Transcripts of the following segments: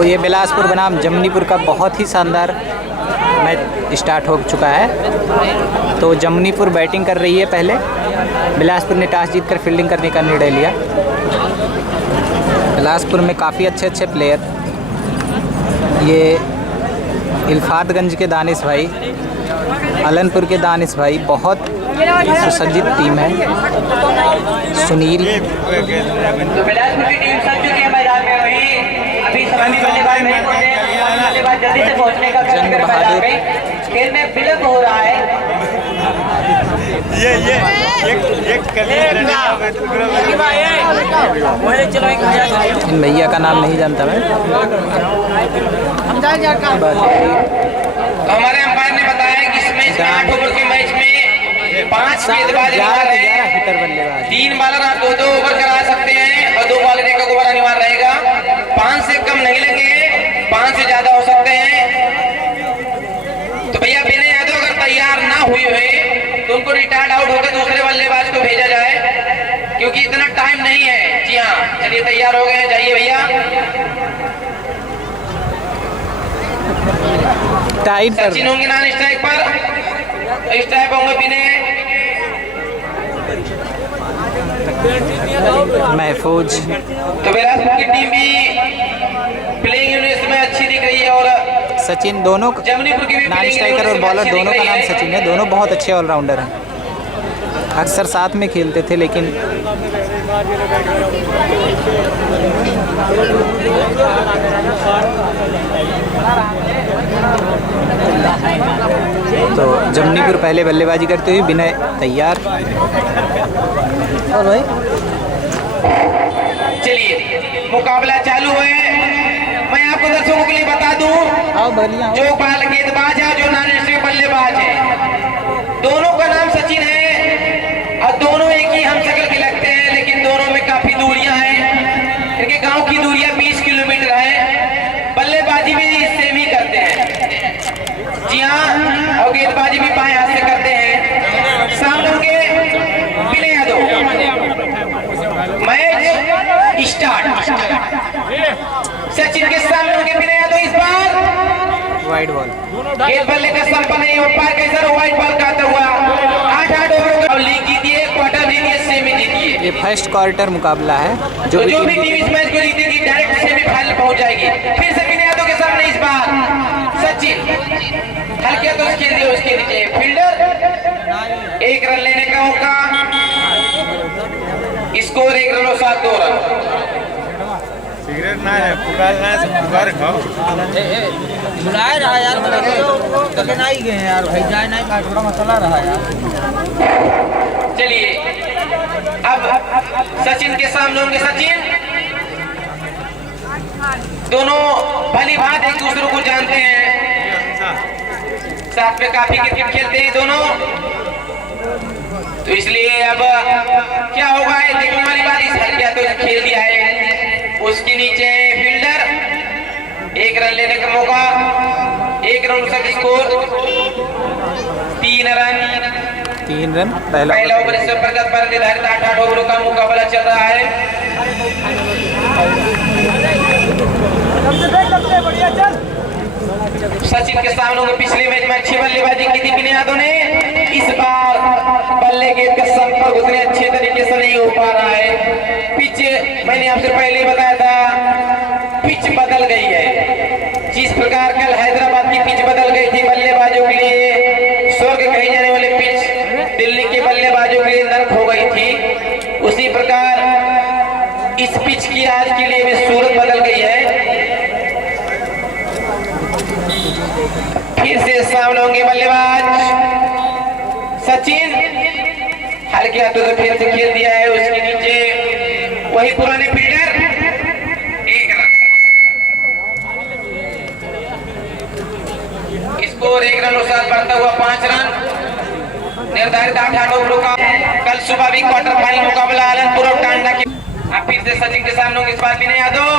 तो ये बिलासपुर बनाम जमनीपुर का बहुत ही शानदार मैच स्टार्ट हो चुका है। तो जमनीपुर बैटिंग कर रही है पहले, बिलासपुर ने टॉस जीतकर फील्डिंग करने का निर्णय लिया। बिलासपुर में काफ़ी अच्छे प्लेयर, ये इल्फातगंज के दानिश भाई, अलनपुर के दानिश भाई, बहुत सुसज्जित टीम है। सुनील तो बिलासपुर की टीम सज चुकी है मैदान में। वही अभी सभी बल्लेबाज नहीं पहुंचे, बल्लेबाज जल्दी से पहुंचने का प्रयास कर मैदान में। खेल में विलंब हो रहा है। इन भैया का नाम नहीं जानता मैं। हमारे अंपायर ने बताया कि इस मैच में 8 ओवर के मैच में 5 गेंदबाज अनिवार्य है। 3 बॉलर आप 2-2 ओवर करा सकते हैं और 2 बॉलर 1 ओवर अनिवार्य रहेगा। 5 से कम नहीं लेंगे, 5 से ज्यादा हो सकते हैं। तो भैया विनय यादव अगर तैयार ना हुए हुए तो उनको रिटायर्ड आउट होकर दूसरे बल्लेबाज को भेजा जाए, क्योंकि इतना टाइम नहीं है। जी हाँ, चलिए तैयार हो गए, जाइए भैया। सचिन होंगे नॉन स्ट्राइक पर, स्ट्राइक होंगे विनय, महफूज। तो बिलासपुर की टीम भी प्लेइंग यूनिट में अच्छी दिख रही है। और सचिन दोनों जमनीपुर की भी नॉन स्ट्राइकर और बॉलर दोनों का नाम सचिन है। दोनों बहुत अच्छे ऑलराउंडर हैं, अक्सर साथ में खेलते थे। लेकिन तो जमनीपुर पहले बल्लेबाजी करते हुए विनय तैयार। और भाई चलिए मुकाबला चालू है। मैं आपको दर्शकों के लिए बता दूं, जो बाल गेंदबाज है, जो नॉन स्ट्राइक बल्लेबाज है, दोनों का नाम सचिन है और दोनों एक ही हम शक्ल के लगते हैं। लेकिन दोनों में काफी दूरियां हैं। इनके गांव की दूरियां 20 किलोमीटर है। बल्लेबाजी भी सेम ही करते हैं। जी हाँ, और गेंदबाजी भी बाएं हाथ से करते हैं। सामने उनके विनय यादव। Match start. सचिन के सामने उनके विनय यादव। इस बार वाइड बॉल, गेंद बल्ले का संपन्न नहीं हो पाया। कैसा वाइड बॉल खाता हुआ 8 ओवर का लीग जीतिए, क्वार्टर जीतिए, सेमी जीतिए। ये फर्स्ट क्वार्टर मुकाबला है। जो भी टीम इस मैच को जीतेगी डायरेक्ट सेमीफाइनल पहुंच जाएगी। फिर से विनय यादव के सामने इस बार सचिन, हल्के तो खेल दिया, उसके नीचे फील्डर। 1 रन लेने का मौका, स्कोर 1 रन और 7 रन। सिगरेट ना है, पुकार ना है, पुकार खाओ। बुलाए रहा यार, तो नहीं गए यार भाई, जाए नहीं का थोड़ा मसला रहा यार। चलिए अब सचिन के सामने होंगे सचिन। दोनों भली भांति एक दूसरे को जानते हैं, साथ में काफी क्रिकेट खेलते हैं दोनों। तो इसलिए अब क्या होगा ये देखने वाली बात। इस हल्के तो खेल दिया है, उसके नीचे फील्डर। 1 रन लेने का मौका, 1 रन तक स्कोर, 3 रन। पहला ओवर इस प्रगत पर निर्धारित 8 ओवरों का मुकाबला चल रहा है। सचिन के सामने पिछले मैच में अच्छी बल्लेबाजी की थी विनय यादव ने। इस बार बल्ले गेंद का संपर्क उतने अच्छे तरीके से नहीं हो पा रहा है। पिच मैंने आपसे पहले बताया था, पिच बदल गई है। जिस प्रकार कल हैदराबाद की पिच बदल गई थी बल्लेबाजों के लिए, स्वर्ग कही जाने वाली पिच दिल्ली के बल्लेबाजों के लिए नर्क हो गई थी, उसी प्रकार इस पिच की आज के लिए भी सूरत बदल गई है। फिर से सामने होंगे बल्लेबाज सचिन। हल्के हाथों से फिर से खेल दिया है, उसके नीचे वही पुराने फील्डर। 1 रन, स्कोर 1 रन और साथ बढ़ता हुआ 5 रन। निर्धारित 8 ओवरों का कल सुबह भी क्वार्टर फाइनल मुकाबला आलनपुर और टांडा के। अब फिर से सचिन के सामने होंगे इस बार विनय यादव।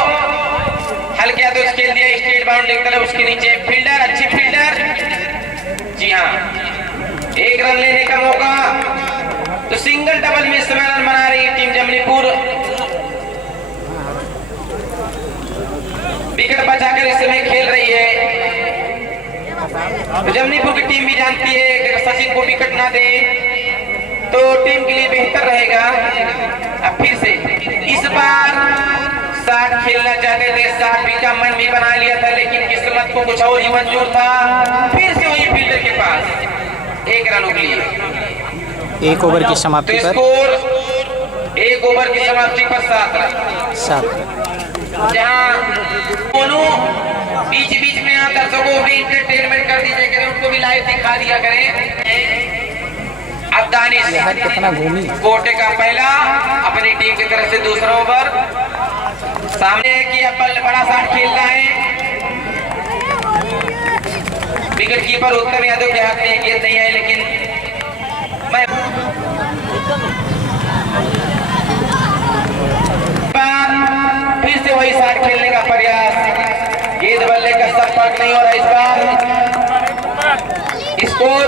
हल्के हाथों से खेल दिया, स्ट्रेट बाउंड्री की तरफ, उसके नीचे फील्डर, अच्छी फील्डर। जी हाँ, 1 रन लेने का मौका। तो सिंगल डबल में इस समय रन बना रही है टीम जमनीपुर। विकेट बचाकर इस समय खेल रही है। तो जमनीपुर की टीम भी जानती है कि अगर सचिन को विकेट ना दे तो टीम के लिए बेहतर रहेगा। अब फिर से इस बार 60 खेलना चाहते थे, 60 का मन भी बना लिया था, लेकिन किस्मत को कुछ और ही मंजूर था। फिर से वही फील्डर के पास 1 रन उगली। 1 ओवर की समाप्ति तो पर स्कोर 1 ओवर की समाप्ति पर 7 रन। 7। जहां दोनों बीच बीच में आप दर्शकों को भी इंटरटेनमेंट कर दीजिए करें, उनको भी लाइव दिखा दिया करें। अब दानिश कितना घूमी कोटे का पहला, अपनी टीम की तरफ से दूसरा ओवर। सामने कि अब बड़ा शॉट खेलना है। विकेट कीपर उत्तम यादव के हाथ में गेंद नहीं है, लेकिन मैं फिर से वही शॉट खेलने का प्रयास। गेंद बल्ले का संपर्क नहीं हो रहा इस बार। स्कोर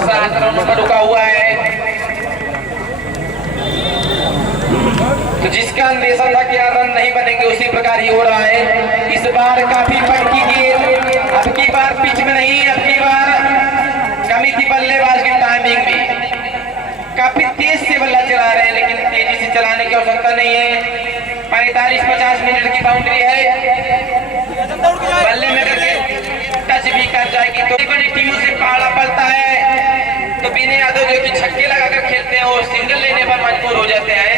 7 रनों पर रुका हुआ है। तो जिसका अंदेशा था कि रन नहीं बनेंगे, उसी प्रकार ही हो रहा है। इस बार काफी पटकी गेंद, अब की बार पिच में नहीं, अब की बार कमी थी बल्लेबाज की टाइमिंग भी। काफी तेज से बल्ला चला रहे हैं, लेकिन तेजी से चलाने की आवश्यकता नहीं है। 45-50 मिनट की बाउंड्री है। बल्ले में अगर टच भी कर जाएगी तो बड़ी टीमों से पहाड़ा पड़ता है। तो बिने यादव जो कि छक्के लगाकर खेलते हैं, वो सिंगल लेने पर मजबूर हो जाते हैं।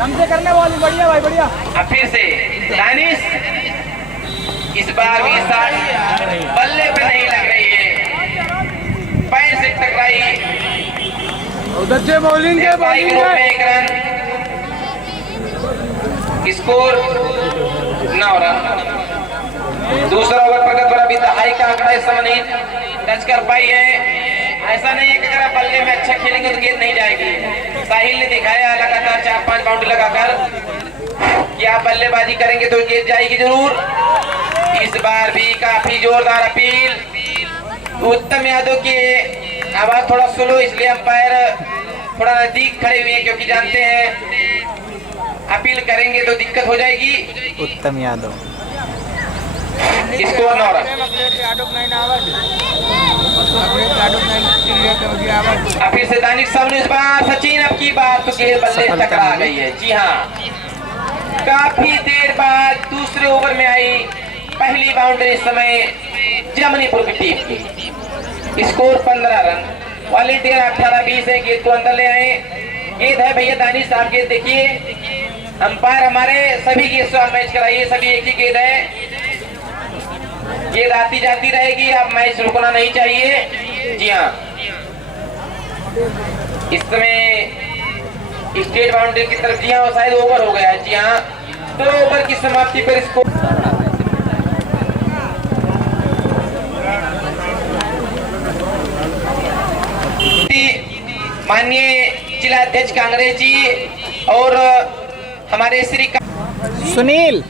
हमसे करने वाली बढ़िया भाई बढ़िया। अब फिर से दानिश, इस बार भी शॉट बल्ले पे नहीं लग रही है, पैर से टकराई। उधर से बॉलिंग के में 1 रन। Score 9 run. दूसरा ओवर प्रगत अभी दहाई का आंकड़ा इस समय नहीं टच कर पाई है। ऐसा नहीं है कि अगर आप बल्ले में अच्छा खेलेंगे तो गेंद नहीं जाएगी। साहिल ने दिखाया लगातार 4-5 बाउंड्री लगाकर कि आप बल्लेबाजी करेंगे तो गेंद जाएगी जरूर। इस बार भी काफी जोरदार अपील। उत्तम यादव की आवाज थोड़ा स्लो, इसलिए अंपायर थोड़ा नजदीक खड़े हुए हैं, क्योंकि जानते हैं अपील करेंगे तो दिक्कत हो जाएगी। उत्तम यादव। Score 9 run. अब फिर से दानिश सामने, इस बार सचिन, अब की बार तो गेंद बल्ले टकरा गई है। जी हाँ, काफी देर बाद दूसरे ओवर में आई पहली बाउंड्री इस समय जमनीपुर की टीम की। Score 15 run. वॉलेंटियर 18-20 है। गेंद को अंदर ले आए। गेंद है भैया दानिश साहब, गेंद देखिए। अंपायर हमारे सभी गेंद से आप मैच कराइए, सभी एक ही गेंद है। गेंद आती जाती रहेगी, अब मैच रुकना नहीं चाहिए। जी हाँ, इस समय स्टेट बाउंड्री की तरफ, जी हाँ शायद ओवर हो गया है। जी हाँ, 2 ओवर की समाप्ति पर इसको माननीय जिला अध्यक्ष कांग्रेस जी और हमारे श्री सुनील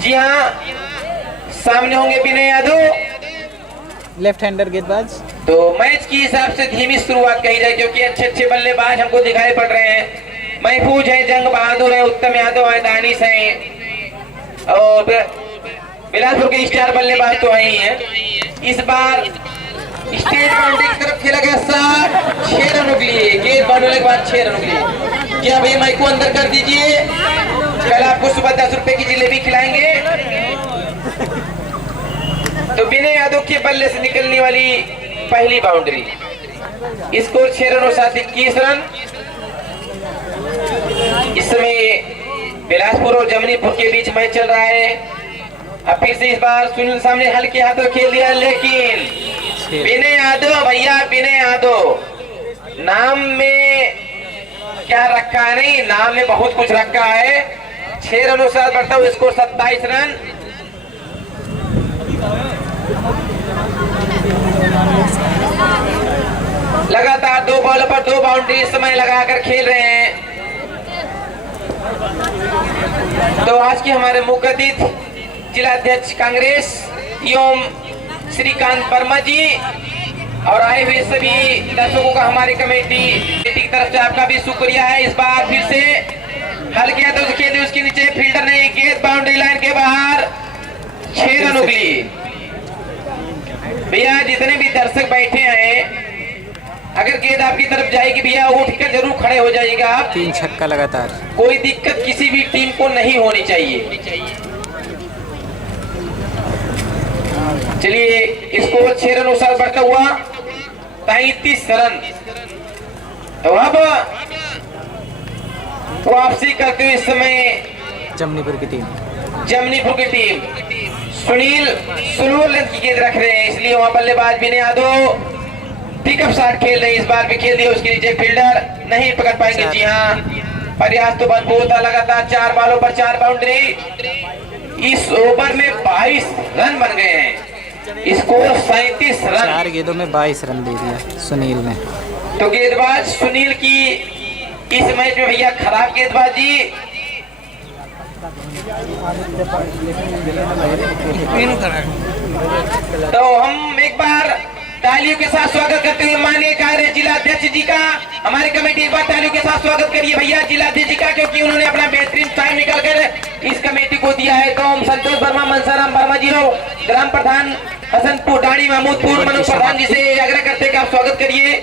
जी हाँ, सामने होंगे विनय यादव, लेफ्ट हैंडर गेंदबाज। तो मैच की हिसाब से धीमी शुरुआत कही जाए, क्योंकि अच्छे बल्लेबाज हमको दिखाई पड़ रहे हैं। महफूज है, जंग बहादुर है, उत्तम यादव है, दानिश है, और बिलासपुर के स्टार बल्लेबाज तो ही है। इस बार स्टेट बाउंड्री की तरफ खेला गया शॉट, 6 रन उगली। गेंद बाउंड्री के बाद 6 रन उगली। क्या भैया माइक को अंदर कर दीजिए, कल आपको सुबह 10 रुपए की जिलेबी खिलाएंगे। तो विनय यादव के बल्ले से निकलने वाली पहली बाउंड्री। स्कोर 6 रन और साथ 21 रन। इस समय बिलासपुर और जमनीपुर के बीच मैच चल रहा है। अब फिर से इस बार सुनील सामने हल्के हाथों खेल दिया, लेकिन विनय यादव, भैया विनय यादव नाम में क्या रखा है, नहीं नाम में बहुत कुछ रखा है। 6 रनों से बढ़ता हुआ स्कोर 27 रन। लगातार 2 बॉल पर 2 बाउंड्री इस समय लगाकर खेल रहे हैं। तो आज के हमारे मुख्य अतिथि जिला अध्यक्ष कांग्रेस एवं श्रीकांत वर्मा जी और आए हुए सभी दर्शकों का हमारी कमेटी की तरफ से आपका भी शुक्रिया है। इस बार फिर से हल किया तो खेल उसके नीचे, फील्डर ने गेंद बाउंड्री लाइन के बाहर, 6 रनों के लिए। भैया जितने भी दर्शक बैठे हैं, अगर गेंद आपकी तरफ जाएगी भैया उठकर जरूर खड़े हो जाइएगा आप। 3 छक्का लगातार। कोई दिक्कत किसी भी टीम को नहीं होनी चाहिए। चलिए स्कोर 6 रन अनुसार बढ़ता हुआ 33 रन। तो अब वापसी करते हुए इस समय जमनीपुर की टीम सुनील स्लो लेंथ की गेंद रख रहे हैं, इसलिए वहां बल्लेबाज बिने यादव पिकअप शॉट खेल रहे हैं। इस बार भी खेल दिया उसके नीचे, फील्डर नहीं पकड़ पाएंगे। जी हाँ, प्रयास तो बंद होता लगातार, 4 बॉलों पर 4 बाउंड्री। इस ओवर में 22 रन बन गए हैं, स्कोर 37 रन। 4 गेंदों में 22 रन दे दिया सुनील ने। तो गेंदबाज सुनील की इस मैच में भैया खराब गेंदबाजी। तो हम एक बार तालियों के साथ स्वागत करते हुए माननीय कार्य जिलाध्यक्ष जी का, हमारी कमेटी एक बार तालियों के साथ स्वागत करिए भैया जिलाध्यक्ष जी का, क्योंकि उन्होंने अपना बेहतरीन टाइम निकालकर इस कमेटी को दिया है। तो हम संतोष वर्मा, मनसाराम वर्मा जी हो, ग्राम प्रधान हसनपुर डाणी महमूदपुर मनोज प्रधान जी से आग्रह करते हैं आप स्वागत करिए।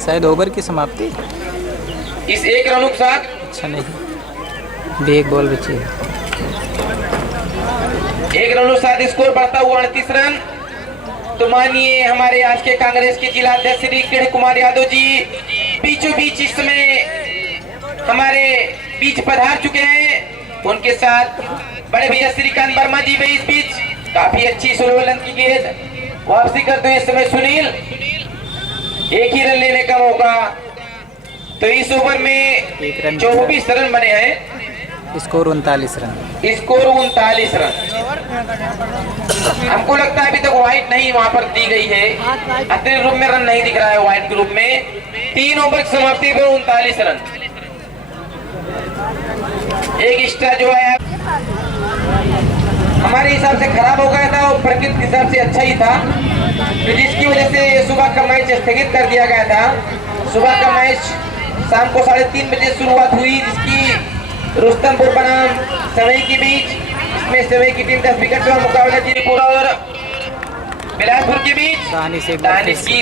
शायद ओवर की समाप्ति इस 1 रनों के साथ। अच्छा नहीं, 1 बॉल बची है। 1 रनों के साथ स्कोर बढ़ता हुआ 38 रन। तो मानिए हमारे आज के कांग्रेस के जिलाध्यक्ष श्री किरण कुमार यादव जी बीचों बीच इस समय हमारे बीच पधार चुके हैं। उनके साथ बड़े भैया श्रीकांत वर्मा जी भी इस बीच काफी अच्छी स्लो लेंथ की गेंद वापसी करते हुए इस समय सुनील 1 ही रन लेने का मौका। तो इस ओवर में 24 रन बने हैं, स्कोर 39 रन। Score 39 run. हमको लगता है अभी तक व्हाइट नहीं वहां पर दी गई है, अतिरिक्त रूप में रन नहीं दिख रहा है व्हाइट के रूप में। 3 ओवर की समाप्ति पर 39 रन। एक एक्स्ट्रा जो है हमारे हिसाब से खराब हो गया था और प्रकृति के हिसाब से अच्छा ही था, तो जिसकी वजह से सुबह का मैच स्थगित कर दिया गया था। सुबह का मैच शाम को 3:30 बजे शुरुआत हुई, जिसकी रुस्तमपुर बनाम सवई के बीच, इसमें सवई की टीम 10 विकेट का मुकाबला जीनीपुर और बिलासपुर के बीच। दानिश की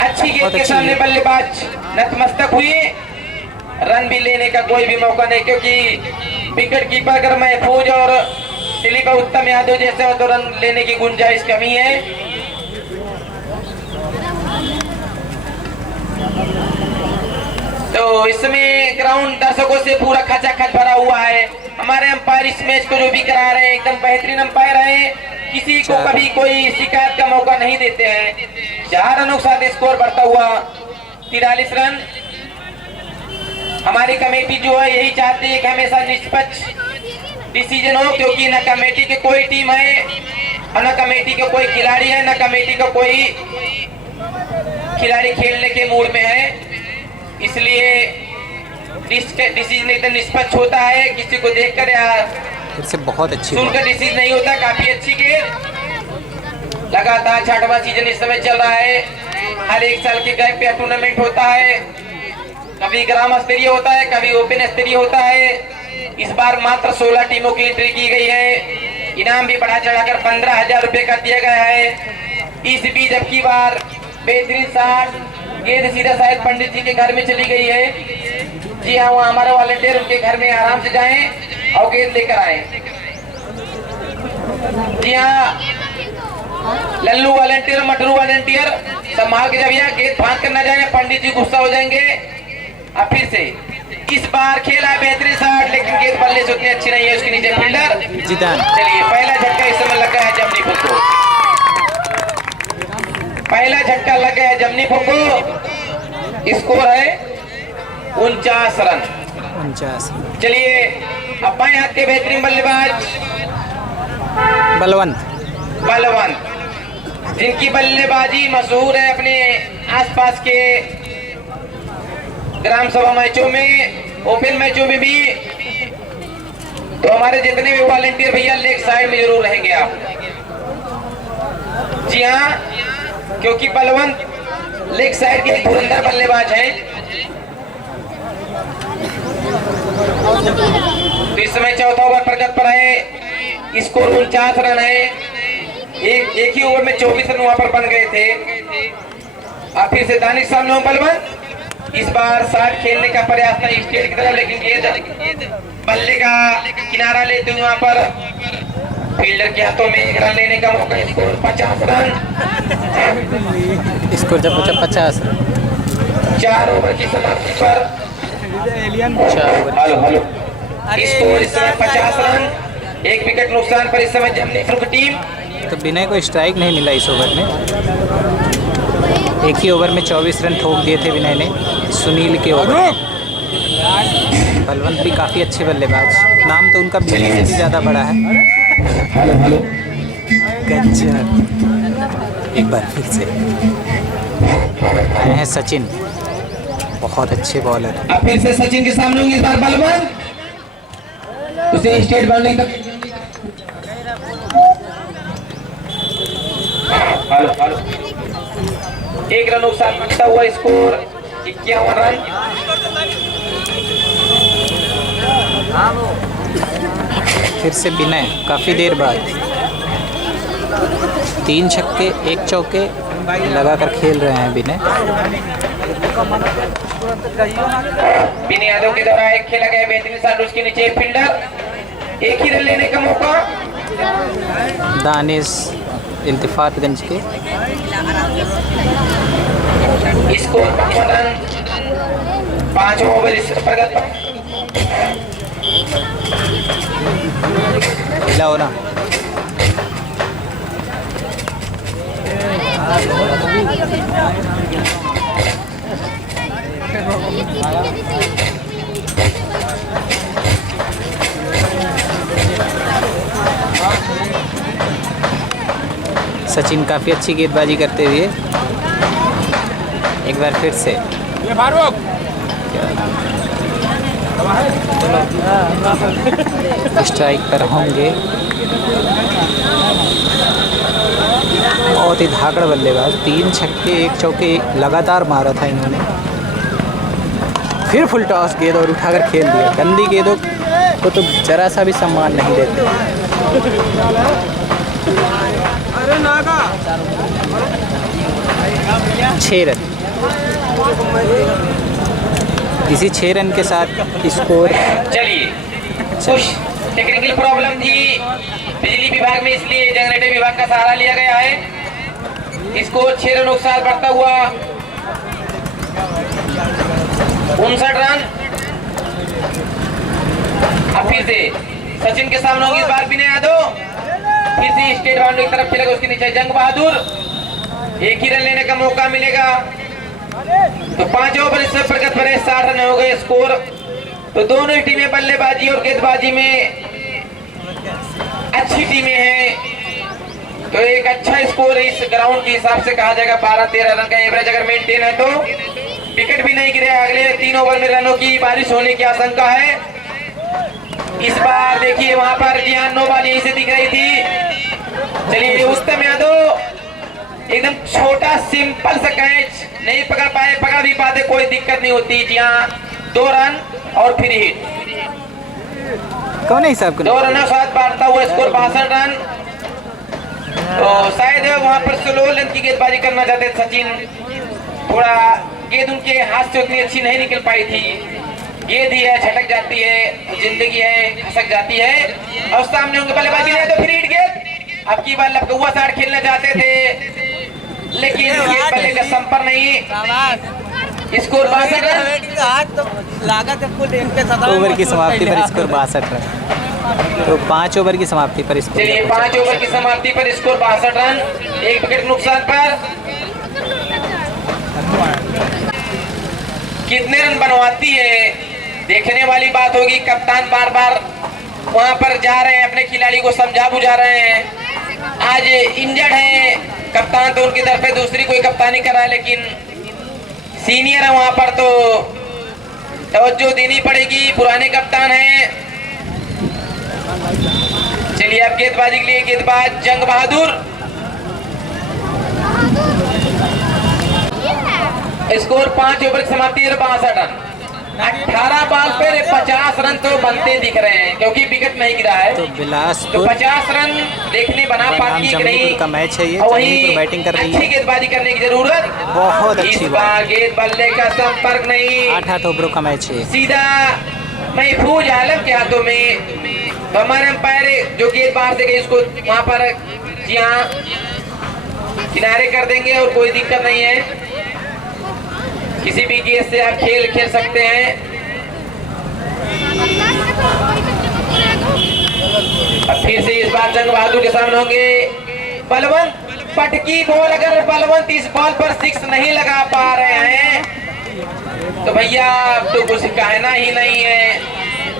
अच्छी गेंद के सामने बल्लेबाज नतमस्तक हुए, रन भी लेने का कोई भी मौका नहीं, क्योंकि विकेट कीपर अगर महफूज और दिलीप उत्तम यादव जैसे हो तो रन लेने की गुंजाइश कमी है। तो इसमें ग्राउंड दर्शकों से पूरा खचाखच भरा हुआ है। हमारे अंपायर इस मैच को जो भी करा रहे हैं एकदम बेहतरीन अंपायर है, किसी को कभी कोई शिकायत का मौका नहीं देते हैं। 4 रनों के साथ स्कोर बढ़ता हुआ 43 रन। हमारी कमेटी जो है यही चाहती है कि हमेशा निष्पक्ष डिसीजन हो, क्योंकि न कमेटी की कोई टीम है और न कमेटी का कोई खिलाड़ी है, न कमेटी का कोई खिलाड़ी खेलने के मूड में है। इसलिए डिसीजन एकदम निष्पक्ष होता है, किसी को देखकर या फिर से बहुत अच्छी सुनकर डिसीजन नहीं होता। काफी अच्छी गेंद, लगातार 6वां सीजन इस समय चल रहा है। हर 1 साल के गैप पे टूर्नामेंट होता है, कभी ग्राम स्तरीय होता है, कभी ओपन स्तरीय होता है। इस बार मात्र 16 टीमों की एंट्री की गई है। इनाम भी बढ़ा चढ़ाकर 15,000 रुपए का दिया गया है। इस बीच अब की बार बेहतरीन शॉट, गेंद सीधा शायद पंडित जी के घर में चली गई है। जी हाँ, वहाँ हमारे वॉलंटियर उनके घर में आराम से जाएं और गेंद लेकर आए। जी हाँ, लल्लू वॉलंटियर, मटरू वॉलंटियर संभाल के जब यहाँ गेंद फांद करना जाए, पंडित जी गुस्सा हो जाएंगे। अब फिर से इस बार खेला है बेहतरीन शॉट, लेकिन गेंद बल्ले से उतनी अच्छी नहीं है, उसके नीचे फील्डर जितान। चलिए पहला झटका इस समय लगा है जमनीपुर को, पहला झटका लग गया है जमनीपुर को। स्कोर है 49 रन। 49। चलिए अब बाएं हाथ के बेहतरीन बल्लेबाज बलवंत, जिनकी बल्लेबाजी मशहूर है अपने आसपास के ग्राम सभा मैचों में, ओपन मैचों में भी। तो हमारे जितने भी वॉलंटियर भैया लेग साइड में जरूर रहेंगे आप। जी हाँ, क्योंकि बलवंत लेग साइड के धुरंधर बल्लेबाज हैं। तो इस समय चौथा ओवर प्रगति पर है, स्कोर 49 रन है। एक ही ओवर में 24 रन वहां पर बन गए थे। अब फिर से दानिश सामने हो बलवन, इस बार शॉट खेलने का प्रयास नहीं स्टेट की तरफ, लेकिन गेंद बल्ले का किनारा लेते हुए वहां पर फील्डर के हाथों में 1 रन लेने का मौका। स्कोर 50 रन, स्कोर जब बचा 50 रन। 4 ओवर की समाप्ति पर 4 ओवर। हेलो स्कोर इस समय 50 रन, 1 विकेट नुकसान पर इस समय जमनेश्वर की टीम। तो विनय को स्ट्राइक नहीं मिला इस ओवर में। एक ही ओवर में 24 रन ठोक दिए थे विनय ने सुनील के ओवर। बलवंत भी काफ़ी अच्छे बल्लेबाज, नाम तो उनका विनय से भी ज़्यादा बड़ा है। गजब। एक बार फिर से आए हैं सचिन, बहुत अच्छे बॉलर। अब फिर से सचिन के सामने होंगे इस बार बलवन, उसे स्टेट बाउंड्री तक। हेलो 1 रन नुकसान बनता हुआ स्कोर 51 रन। फिर से विनय काफ़ी देर बाद 3 छक्के 1 चौके लगाकर खेल रहे हैं विनय। विनय यादव के द्वारा एक खेला गया बेहतरीन शॉट, उसके नीचे फील्डर, एक ही रन लेने का मौका। दानिश इल्तिफातगंज के। स्कोर 55 रन, 5 ओवर इस प्रगति पर। मिला हो ना। सचिन काफ़ी अच्छी गेंदबाजी करते हुए एक बार फिर से स्ट्राइक पर होंगे। बहुत ही धाकड़ बल्लेबाज, 3 छक्के 1 चौके लगातार मारा था इन्होंने। फिर फुल टॉस गेंद और उठाकर खेल दिया। गंदी गेंदों को तो जरा सा भी सम्मान नहीं देते। 6 रन, इसी 6 रन के साथ स्कोर। चलिए कुछ टेक्निकल प्रॉब्लम थी बिजली विभाग में, इसलिए जनरेटर विभाग का सहारा लिया गया है। स्कोर 6 रन नुकसान बढ़ता हुआ 59 रन। अब फिर से सचिन के सामने होगी इस बार विनय यादव, फिर से स्टेट बाउंड्री की तरफ चलेगा, उसके नीचे जंग बहादुर, 1 ही रन लेने का मौका मिलेगा। तो 5 ओवर इससे प्रगति पर 60 रन हो गए स्कोर। तो दोनों ही टीमें बल्लेबाजी और गेंदबाजी में अच्छी टीमें हैं। तो एक अच्छा स्कोर इस ग्राउंड के हिसाब से कहा जाएगा। 12-13 रन का एवरेज अगर मेंटेन है तो विकेट भी नहीं गिरे। अगले 3 ओवर में रनों की बारिश होने की आशंका है। इस बार देखिए वहां पर जियान नो बॉल यहीं से दिख रही थी। चलिए उत्तम यादव एकदम छोटा सिंपल सा कैच नहीं पकड़ पाए, पकड़ भी पाते कोई दिक्कत नहीं होती। जी हाँ 2 रन और फिर हिट। कौन है हिसाब 2 रनों साथ बांटता हुआ स्कोर 62 रन। तो शायद वहां पर स्लो लेंथ की गेंदबाजी करना चाहते सचिन, थोड़ा गेंद उनके हाथ से उतनी अच्छी नहीं निकल पाई थी। गेंद ही है, झटक जाती है, जिंदगी है, खसक जाती है। और सामने उनके बल्लेबाजी है तो फिर हिट गेंद। अब की बार लपकुआ शॉट खेलना चाहते थे लेकिन ये बल्ले का संपर्क नहीं। Score 62 run. ओवर की समाप्ति पर स्कोर 62 रन। तो 5 ओवर की समाप्ति पर स्कोर। चलिए 5 ओवर की समाप्ति पर स्कोर 62 रन, 1 विकेट नुकसान पर। कितने रन बनवाती है देखने वाली बात होगी। कप्तान बार बार वहां पर जा रहे हैं, अपने खिलाड़ी को समझा बुझा रहे हैं। आज इंजर्ड है कप्तान, तो उनकी तरफ से दूसरी कोई कप्तानी कर रहा है, लेकिन सीनियर है वहां पर तो तवज्जो देनी पड़ेगी। पुराने कप्तान हैं। चलिए अब गेंदबाजी के लिए गेंदबाज जंग बहादुर। स्कोर 5 ओवर की समाप्ति है 62 रन। 18 बॉल पे 50 रन तो बनते दिख रहे हैं क्योंकि विकेट नहीं गिरा है। तो तो बिलासपुर 50 रन देखने बना पाती कि नहीं का मैच है ये। और वही जमीपुर बैटिंग कर रही अच्छी है, गेंदबाजी करने की जरूरत। बहुत इस अच्छी बार बात। गेंद बल्ले का संपर्क नहीं, 8 ओवरों का मैच है। सीधा महफूज आलम के हाथों में। तो हमारे अंपायर जो गेंदबाज से इसको वहां पर जी हाँ किनारे कर देंगे और कोई दिक्कत नहीं है। किसी भी गेंद से आप खेल सकते हैं। अब फिर से इस बार जंग बहादुर के सामने होंगे बलवंत। पटकी बॉल, अगर बलवंत इस बॉल पर 6 नहीं लगा पा रहे हैं तो भैया अब तो कुछ कहना ही नहीं है।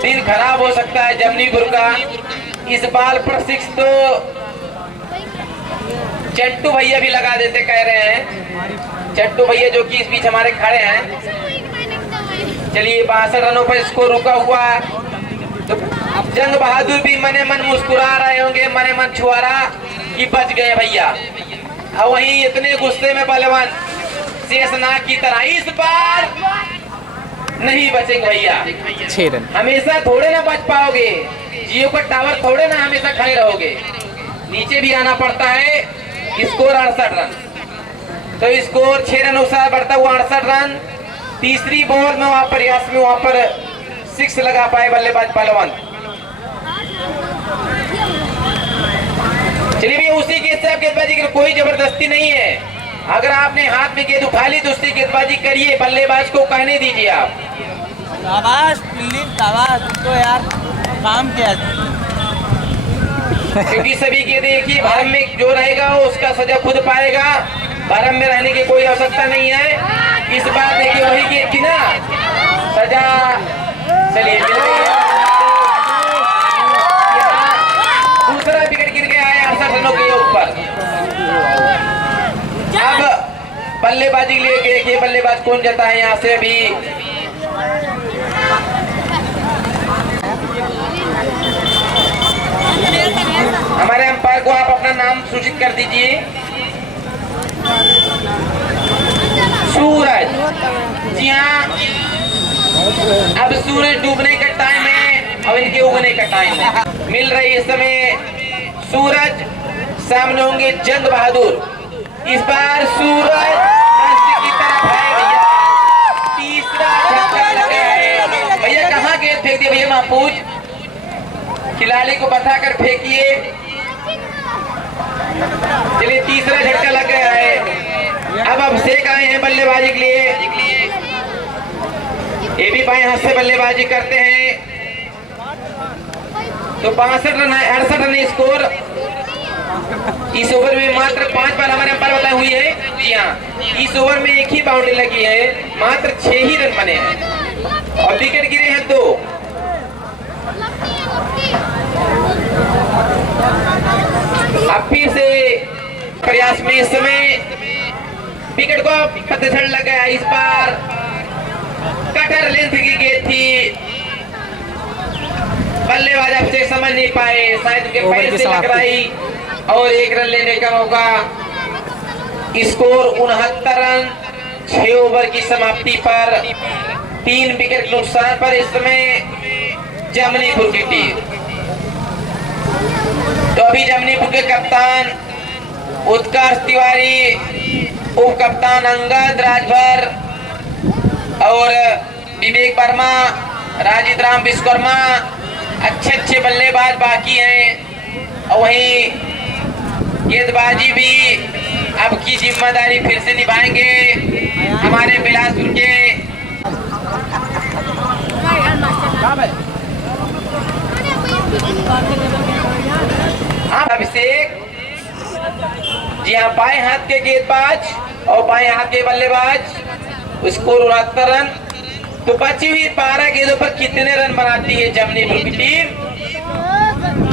दिन खराब हो सकता है जमनीपुर का। इस बॉल पर 6 तो चट्टू भैया भी लगा देते कह रहे हैं। चट्टू भैया जो कि इस बीच हमारे खड़े हैं। चलिए 62 रनों पर स्कोर रुका हुआ है। तो जंग बहादुर भी मने मन मुस्कुरा रहे होंगे, मने मन छुआरा कि बच गए भैया। और वहीं इतने गुस्से में बलवान शेषनाग की तरह इस बार नहीं बचेंगे भैया। 6 रन। हमेशा थोड़े ना बच पाओगे, जियो का टावर थोड़े ना हमेशा खड़े रहोगे, नीचे भी आना पड़ता है। स्कोर 68 रन, तो स्कोर 6 रन अनुसार बढ़ता हुआ 68 रन। तीसरी बॉल में वहां प्रयास में वहां पर 6 लगा पाए बल्लेबाज पहलवान। चलिए भैया उसी के साथ गेंदबाजी की कोई जबरदस्ती नहीं है। अगर आपने हाथ में गेंद उठा ली तो उसकी गेंदबाजी करिए, बल्लेबाज को कहने दीजिए आप। शाबाश फील्डिंग, शाबाश। तो यार काम क्या क्योंकि सभी गेंदें एक ही भरम में जो रहेगा वो उसका सजा खुद पाएगा। भरम में रहने की कोई आवश्यकता नहीं है। इस बार देखिए वही गेंद की ना सजा। चलिए दूसरा विकेट गिर गया है 68 रनों के ऊपर। अब बल्लेबाजी लिए देखिए बल्लेबाज कौन जाता है यहाँ से। अभी हमारे अंपायर को आप अपना नाम सूचित कर दीजिए। सूरज, जी हाँ अब सूरज डूबने का टाइम है और इनके उगने का टाइम है। मिल रही इस समय सूरज, सामने होंगे जंग बहादुर। इस बार सूरज की तरफ है भैया। तीसरा छक्का लगा है भैया। कहाँ गेंद फेंक दिया भैया महफूज? खिलाड़ी को बताकर फेंकिए। चलिए तीसरा झटका लग गया है। अब अभिषेक आए हैं बल्लेबाजी के लिए। ये भी बाएं हाथ से बल्लेबाजी करते हैं। तो 62 रन है, 68 रन स्कोर। इस ओवर में मात्र 5 बार हमारे अंपायर बताई हुई है। जी हाँ, इस ओवर में एक ही बाउंड्री लगी है, मात्र 6 ही रन बने हैं और विकेट गिरे हैं 2। अब फिर से प्रयास में इस समय विकेट को पतझड़ लग गया। इस बार कटर लेंथ की गेंद थी, बल्लेबाज आपसे समझ नहीं पाए, शायद उनके पैर से टकराई और 1 रन लेने का मौका। स्कोर 69 रन 6 ओवर की समाप्ति पर 3 विकेट के नुकसान पर इस समय जमनीपुर की टीम। तो अभी जमनीपुर के कप्तान उत्कर्ष तिवारी, उप कप्तान अंगद राजभर और विवेक वर्मा, राजीव राम विश्वकर्मा अच्छे बल्लेबाज बाकी हैं। और वहीं गेंदबाजी भी अब की जिम्मेदारी फिर से निभाएंगे हमारे बिलासपुर के अभिषेक। जी हाँ, बाएं हाथ के गेंदबाज और बाएं हाथ के बल्लेबाज। Score 69 run. तो बची हुई 12 गेंदों पर कितने रन बनाती है जमनीपुर की टीम?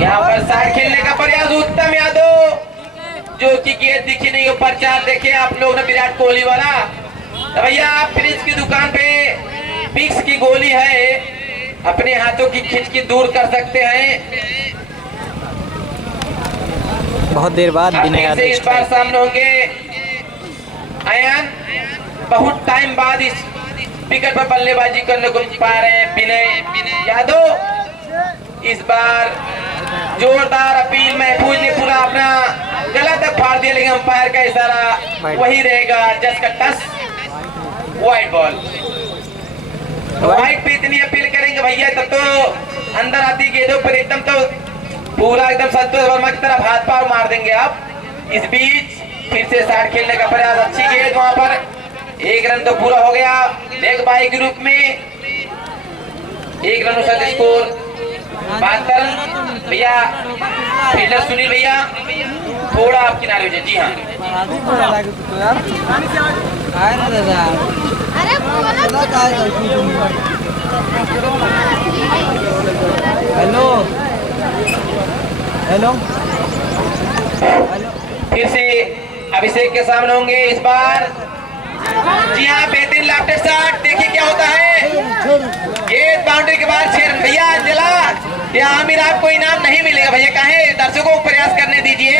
यहाँ पर साइड खेलने का प्रयास उत्तम यादव, जो कि गेंद दिखी नहीं हो। प्रचार देखे आप लोग ने विराट कोहली वाला। तो भैया आप फ्रिज की दुकान पे पिक्स की गोली है, अपने हाथों की खिंच की दूर कर सकते हैं। बहुत देर बाद बिना याद इस बार सामने होंगे अयान। बहुत टाइम बाद इस विकेट पर बल्लेबाजी करने को पा रहे हैं विनय यादव। इस बार जोरदार अपील, महफूज ने पूरा अपना गला तक फाड़ दिया, लेकिन अंपायर का इशारा वही रहेगा, जस का टस, वाइड बॉल। वाइड पे इतनी अपील करेंगे भैया तब तो अंदर आती गेंदों पर एकदम तो पूरा एकदम संतोष वर्मा की तरफ हाथ पाव मार देंगे आप। इस बीच फिर से शॉट खेलने का प्रयास, अच्छी गेंद वहां पर, 1 रन तो पूरा हो गया लेग बाई के रूप में। 1 रन उसका स्कोर 72। भैया फील्डर सुनील भैया थोड़ा आप किनारे हो जाए। जी हाँ, हेलो हेलो फिर से अभिषेक के सामने होंगे इस बार। जी हाँ, बेहतरीन लेफ्ट शॉट, देखिए क्या होता है। गेंद बाउंड्री के बाद 6 रन। भैया अंजला या आमिर आपको इनाम नहीं मिलेगा भैया, कहे दर्शकों को प्रयास करने दीजिए।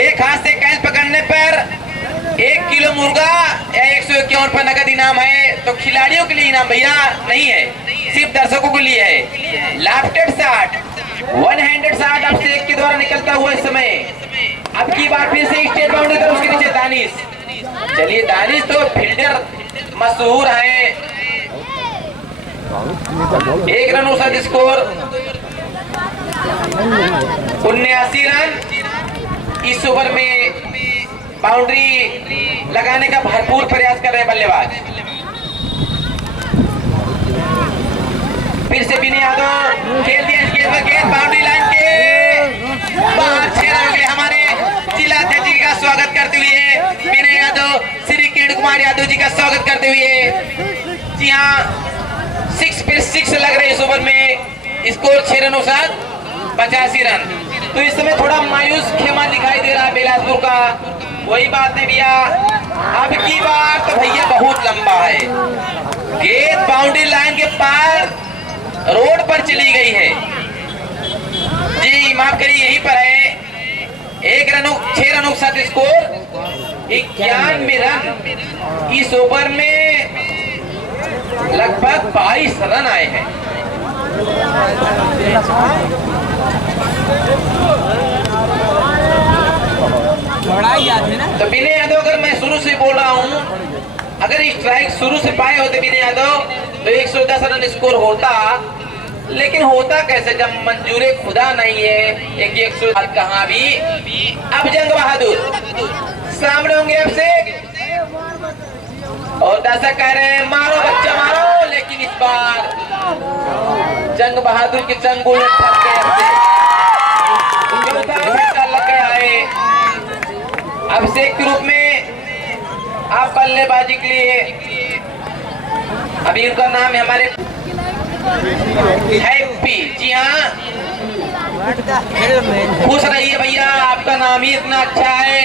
एक हाथ से कैच पकड़ने पर 1 किलो मुर्गा या 151 पर नगद इनाम है, तो खिलाड़ियों के लिए इनाम भैया नहीं है, सिर्फ दर्शकों के लिए है। लेफ्टेड शॉट, 1 हैंडेड शॉट अभिषेक के द्वारा निकलता हुआ इस समय। अब की बार फिर से स्टेट बाउंड्री पर उसके नीचे दानिश। चलिए दानिश तो फील्डर मशहूर है। 1 रन उसका स्कोर 79 रन। इस ओवर में बाउंड्री लगाने का भरपूर प्रयास कर रहे हैं बल्लेबाज। फिर से विनय यादव खेल दिया इस गेंद पर, गेंद बाउंड्री लाइन के बाहर। 6 रन के हमारे जिला अध्यक्ष जी का स्वागत करते हुए विनय यादव, श्री किरण कुमार यादव जी का स्वागत करते हुए। जी हाँ, 6 पे 6 लग रहे इस ओवर में, स्कोर 6 रनों साथ 85 रन। तो इस समय थोड़ा मायूस खेमा दिखाई दे रहा है बिलासपुर का। वही बात है भैया, अब की बार तो भैया बहुत लंबा है, गेंद बाउंड्री लाइन के पार रोड पर चली गई है। जी माफ करिए, यहीं पर है। 6 रनों के साथ स्कोर 91 रन। इस ओवर में लगभग 22 रन आए हैं। तो विनय यादव, अगर मैं शुरू से बोल रहा हूँ, अगर स्ट्राइक शुरू से पाए होते विनय यादव तो 110 रन स्कोर होता, लेकिन होता कैसे जब मंजूरे खुदा नहीं है। एक 100 कहाँ भी। अब जंग बहादुर सामने होंगे अभिषेक, और दर्शक कह रहे हैं मारो बच्चा मारो, लेकिन इस बार जंग बहादुर के चंगुल फंस गए। लग गया है अभिषेक के रूप में। आप बल्लेबाजी के लिए, अभी उनका नाम है हमारे हैप्पी। जी हाँ, खुश रहिए भैया, आपका नाम ही इतना अच्छा है।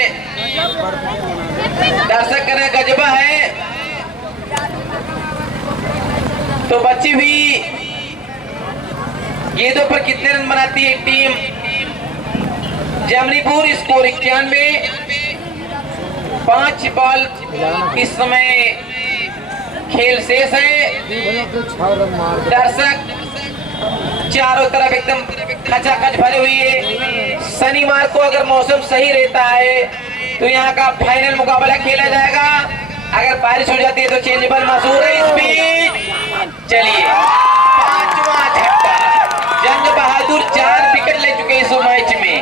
दर्शक कह रहे गजबा है। तो बची हुई गेंदों पर कितने रन बनाती है टीम जमनीपुर? स्कोर 91। 5 बॉल इस समय खेल शेष है। दर्शक चारों तरफ एकदम खचाखच भरे हुए है। शनिवार को अगर मौसम सही रहता है तो यहाँ का फाइनल मुकाबला खेला जाएगा। अगर बारिश हो जाती है तो चेंजेबल मशहूर है। इस बीच चलिए 5वां झटका, जंग बहादुर 4 विकेट ले चुके इस मैच में।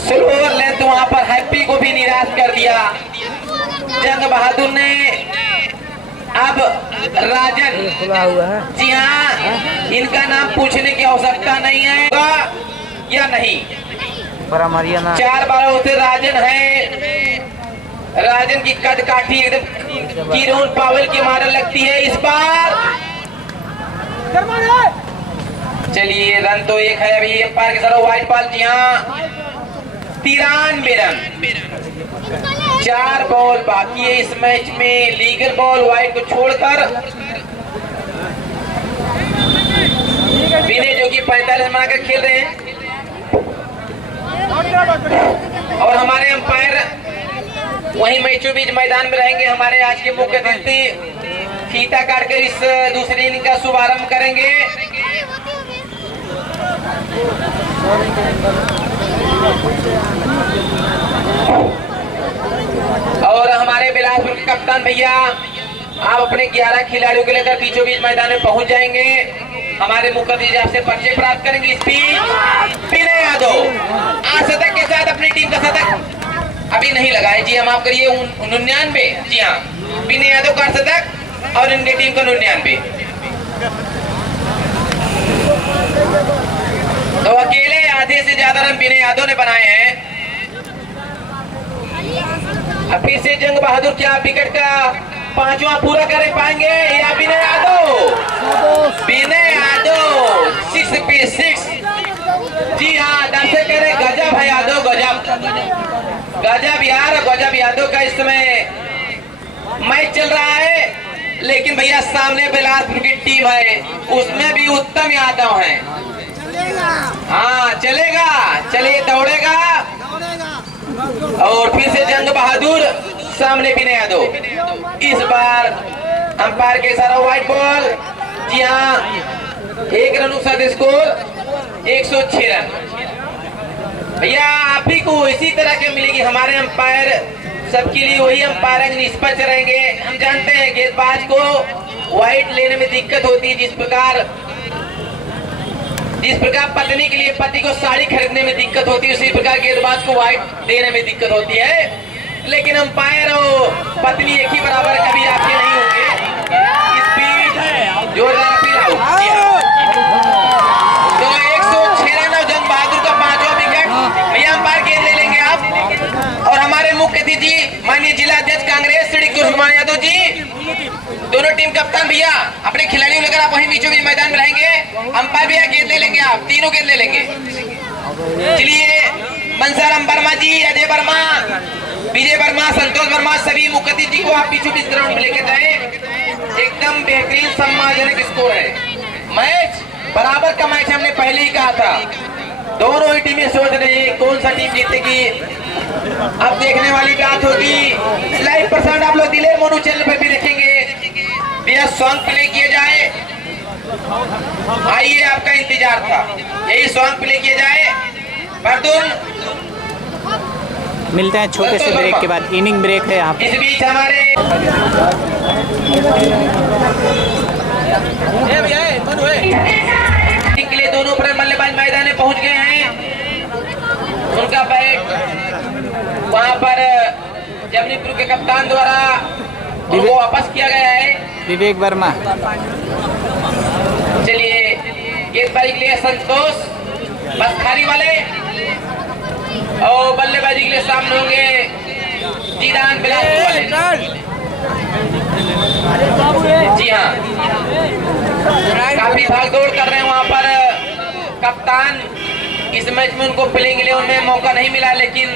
स्लोअर लेंथ वहां पर हैप्पी को भी निराश कर दिया जंग बहादुर ने। अब राजन, जी हाँ, इनका नाम पूछने की आवश्यकता नहीं है या नहीं। 4 बार होते राजन है। राजन की कद काठी एकदम किरोन पावेल की मारन लगती है इस बार। चलिए रन तो 1 है अभी अंपायर के साथ व्हाइट बॉल। जी हाँ, 93 रन। 4 बॉल बाकी है इस मैच में, लीगल बॉल व्हाइट को छोड़कर। विनय जो कि 45 बनाकर खेल रहे हैं, और हमारे अंपायर वहीं मैचों बीच मैदान में रहेंगे हमारे आज के मुख्य अतिथि। फीता काटकर इस दूसरे इनिंग का शुभारंभ करेंगे। और हमारे बिलासपुर के कप्तान भैया आप अपने 11 खिलाड़ियों को लेकर बीचों बीच मैदान में पहुंच जाएंगे। हमारे मुख्य अतिथि आपसे परिचय प्राप्त करेंगे। स्पीड विनय यादव आज शतक के साथ अपनी टीम का शतक अभी नहीं लगाए। जी हम आप करिए 99। जी हाँ, विनय यादव का शतक और इनकी टीम का 99। तो अकेले आधे से ज्यादा रन विनय यादव ने बनाए हैं। अब फिर से जंग बहादुर क्या विकेट का 5वां पूरा कर पाएंगे या विनय यादव? विनय यादव 6 पे 6। जी हाँ, दर्शक कह रहे गजब है यादव, गजब गजब यार, गजब यादव का इस समय मैच चल रहा है। लेकिन भैया सामने बिलासपुर की टीम है, उसमें भी उत्तम यादव है। हाँ चलेगा, चलिए दौड़ेगा। और फिर से जंग बहादुर सामने विनय यादव। इस बार अंपायर के इशारा व्हाइट बॉल। जी हाँ, 1 रन साथ स्कोर 106 रन। भैया आप ही को इसी तरह के मिलेगी। हमारे अंपायर सबके लिए वही अंपायर निष्पक्ष रहेंगे। हम जानते हैं गेंदबाज को व्हाइट लेने में दिक्कत होती है, जिस प्रकार पत्नी के लिए पति को साड़ी खरीदने में दिक्कत होती है, उसी प्रकार गेंदबाज को व्हाइट देने में दिक्कत होती है। लेकिन अंपायर और पत्नी एक ही बराबर कभी आपके नहीं होंगे। स्पीड जोरदार तो 106 रन और जंग बहादुर का 5वां विकेट। भैया अंपायर गेंद ले लेंगे आप। और हमारे मुख्य अतिथि माननीय जिला अध्यक्ष कांग्रेस श्री कुमार यादव जी, दोनों टीम कप्तान भैया अपने खिलाड़ियों लेकर आप वहीं बीचों बीच मैदान में रहेंगे। अंपायर भैया गेंद ले लेंगे, आप तीनों गेंद ले लेंगे। चलिए बंसाराम वर्मा जी, अजय वर्मा, विजय वर्मा, संतोष वर्मा, सभी मुख्य अतिथि को आप बीचों बीच ग्राउंड में लेकर जाए। एकदम बेहतरीन सम्मानजनक स्कोर है। मैच बराबर का मैच हमने पहले ही कहा था। दोनों ही टीमें सोच रही है कौन सा टीम जीतेगी। अब देखने वाली बात होगी। लाइव प्रसारण आप लोग दिलेर मोनू चैनल पर भी देखेंगे। भैया सॉन्ग प्ले किए जाए, आइए आपका इंतजार था, यही सॉन्ग प्ले किए जाए। बर्दुन मिलते हैं छोटे से ब्रेक के बाद। इनिंग ब्रेक है यहाँ पे। इस बीच हमारे के लिए दोनों बल्लेबाज मैदान में पहुंच गए हैं। उनका बैट वहां पर जमनीपुर के कप्तान द्वारा उनको वापस किया गया है। विवेक वर्मा। चलिए गेंदबाजी के लिए संतोष बसखारी वाले और बल्लेबाजी के लिए सामने होंगे जीदान बिलासपुर वाले। जी हाँ, काफी भागदौड़ कर रहे हैं वहां पर कप्तान। इस मैच में उनको प्लेइंग 11 में मौका नहीं मिला, लेकिन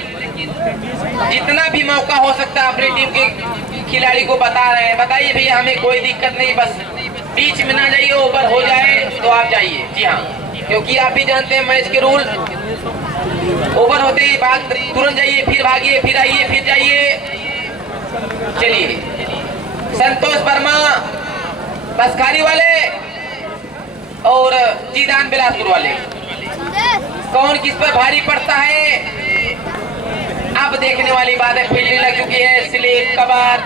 जितना भी मौका हो सकता है अपनी टीम के खिलाड़ी को बता रहे हैं। बताइए भैया, हमें कोई दिक्कत नहीं, बस बीच में ना जाइए, ओवर हो जाए तो आप जाइए। जी हाँ, क्योंकि आप भी जानते हैं मैच के रूल। ओवर होते ही भाग तुरंत जाइए, फिर भागिए, फिर आइए, फिर जाइए। चलिए संतोष वर्मा बसखारी वाले और जीदान बिलासपुर वाले, कौन किस पर भारी पड़ता है अब देखने वाली बात है। फील्डिंग लग चुकी है, slip, cover,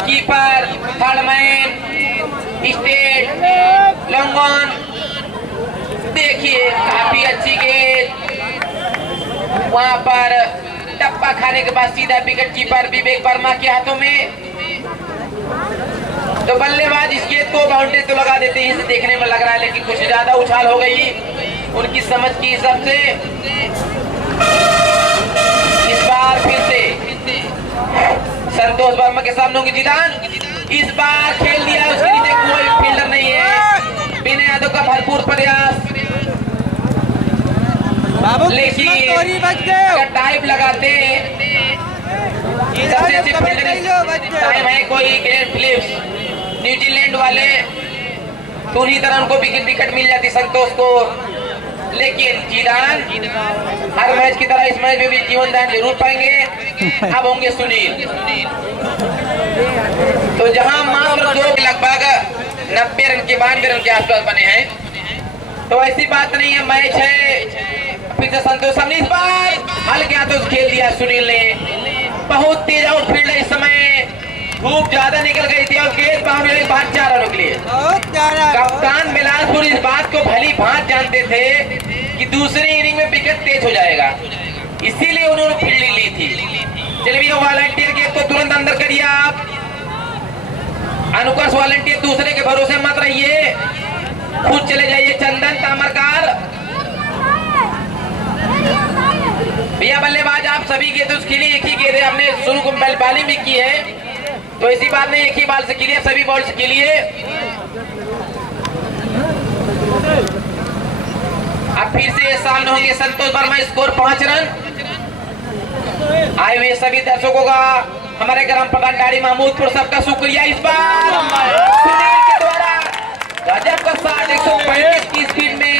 keeper, third man, state, long on. देखिए काफी अच्छी गेंद, वहां पर टप्पा खाने के बाद सीधा विकेट कीपर विवेक वर्मा के हाथों में। तो बल्लेबाज इस गेंद को बाउंड्री तो लगा देते हैं, इसे देखने में लग रहा है, लेकिन कुछ ज्यादा उछाल हो गई उनकी समझ की हिसाब से। इस बार फिर से संतोष वर्मा के सामने होंगे जीदान। इस बार खेल दिया, उसके नीचे कोई फील्डर नहीं है। विनय यादव का भरपूर प्रयास, लेकिन टाइप लगाते सबसे अच्छे फील्डर टाइम है कोई ग्रेट फिलिप्स न्यूजीलैंड वाले, तो उन्हीं तरह उनको विकेट मिल जाती संतोष को। लेकिन जीदान हर मैच की तरह इस मैच में भी जीवन दान जरूर पाएंगे। अब होंगे सुनील। तो जहां मात्र दो लगभग 90 रन के 92 रन के आसपास बने हैं, तो ऐसी बात नहीं है, मैच है। फिर से संतोष हमने इस बार हल्के हाथों खेल दिया सुनील ने। बहुत तेज आउटफील्ड है इस समय, धूप ज्यादा निकल गई थी और गेंद बाउंड्री बाहर 4 रनों के लिए। कप्तान बिलासपुर इस बात को भली भांति जानते थे कि दूसरी इनिंग में विकेट तेज हो जाएगा, इसीलिए उन्होंने फील्डिंग ली थी। चलिए वॉलंटियर गेंद को तुरंत अंदर करिए आप। अनुकर्ष वॉलंटियर दूसरे के भरोसे मत रहिए, खुद चले जाइए। चंदन तामरकार भैया बल्लेबाज आप सभी गेंद उसके लिए एक ही गेंद है, हमने शुरू को बॉलिंग भी की है, तो ऐसी बात नहीं एक ही बॉल से खेलिए, सभी बॉल से खेलिए। अब फिर से सामने होंगे संतोष वर्मा, स्कोर 5 रन। आए हुए सभी दर्शकों का, हमारे ग्राम प्रधान डाड़ी महमूदपुर सबका शुक्रिया। इस बार सुनील के द्वारा गजब का 135 की स्पीड में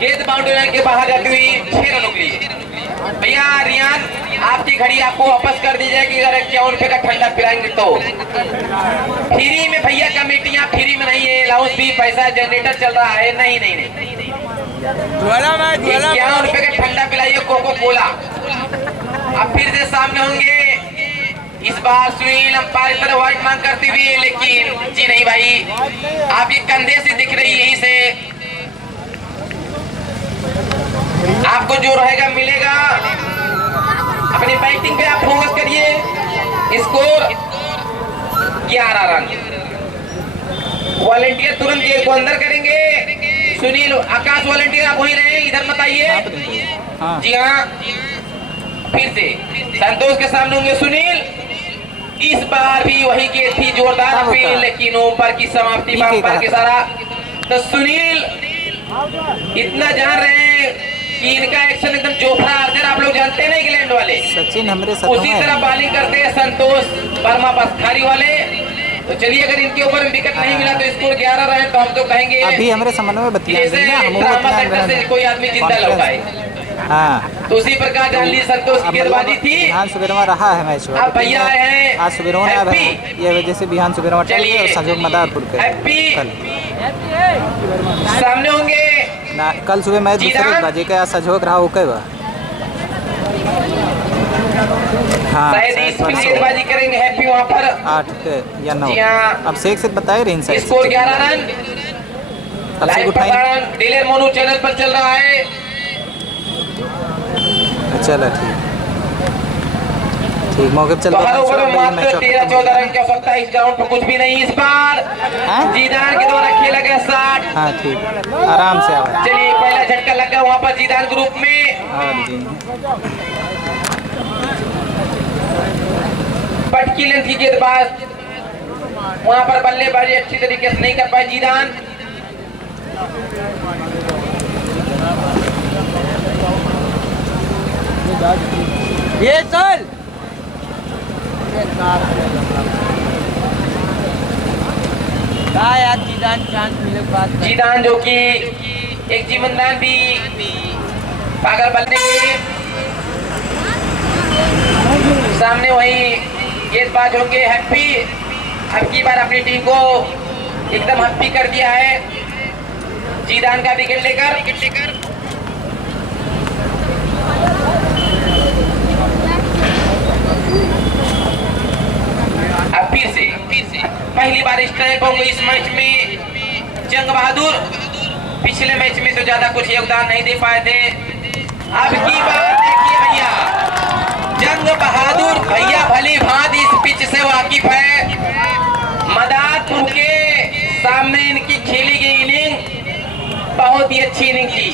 गेंद बाउंड्री लाइन के बाहर जाती हुई 6 रनों के लिए। भैया रियान आपकी घड़ी आपको वापस कर दी जाएगी अगर 51 रुपए का ठंडा पिलाएंगे तो। फ्री में भैया कमेटियां फ्री में नहीं है, लाउंज भी पैसा जनरेटर चल रहा है। नहीं 51 रुपए का ठंडा पिलाइए कोको कोला। अब फिर से सामने होंगे इस बार सुनील अंपायर तरह वाइट मांग करती हुई, लेकिन जी नहीं भाई, आपके कंधे से दिख रही यहीं से आपको जो रहेगा मिलेगा। अपनी बैटिंग पे आप फोकस करिए। Score 11 run. वॉलंटियर तुरंत गेंद को अंदर करेंगे। सुनील आकाश वॉलंटियर आप वही रहे, इधर मत आइए। जी हाँ, फिर से संतोष के सामने होंगे सुनील। इस बार भी वही गेंद थी, जोरदार अपील, लेकिन ऊपर की समाप्ति पर के सारा। तो सुनील इतना जान रहे हैं कि इनका एक्शन एकदम जोफ्रा आर्चर, आप लोग जानते हैं ना इंग्लैंड वाले, सचिन हमरे साथ उसी तरह बॉलिंग करते हैं संतोष वर्मा बस्तारी वाले। तो चलिए अगर इनके ऊपर विकेट नहीं मिला तो स्कोर 11 रहे, तो हम तो कहेंगे अभी हमारे समन्वय में जैसे कोई आदमी जिंदा लौटाए। हाँ, तो उसी प्रकार जान ली संतोष की गेंदबाजी थी। बिहान सुबेरवा रहा है मैच। अब भैया आए हैं आज सुबेरवा अब ये वजह से बिहान सुबेरवा चलिए और संजोग मदारपुर के सामने होंगे ना। कल सुबह मैच दूसरे बजे का सहयोग रहा हो कई बार। हाँ, गेंदबाजी करेंगे हैप्पी वहाँ पर 8 या 9। अब शेख से बताए रहे स्कोर 11 रन। लाइव प्रसारण डीलर मोनू चैनल पर चल रहा है। चलो ठीक मौके पे चलते हैं। मात्र 13-14 रन की आवश्यकता है इस ग्राउंड पर, कुछ भी नहीं इस बार। जीदान के द्वारा खेला गया 60। हाँ ठीक, आराम से आओ। चलिए पहला झटका लगा वहाँ पर जीदान ग्रुप में। पटकी लेंथ की गेंदबाज वहाँ पर बल्लेबाजी अच्छी तरीके से नहीं कर पाए जीदान। ये चल यार जीदान चांस मिले बात। जीदान जो कि एक जीवनदान भी पागल बनने के सामने वही गेंदबाज होंगे हैप्पी। अब की बार अपनी टीम को एकदम हैप्पी कर दिया है जीदान का विकेट लेकर। अब फिर से पहली बार स्ट्राइक होंगे इस मैच में जंग बहादुर। पिछले मैच में तो ज्यादा कुछ योगदान नहीं दे पाए थे। अब की बार देखिए भैया, जंग बहादुर भैया भली भांति इस पिच से वाकिफ है। मदारपुर के सामने इनकी खेली गई इनिंग बहुत ही अच्छी इनिंग थी।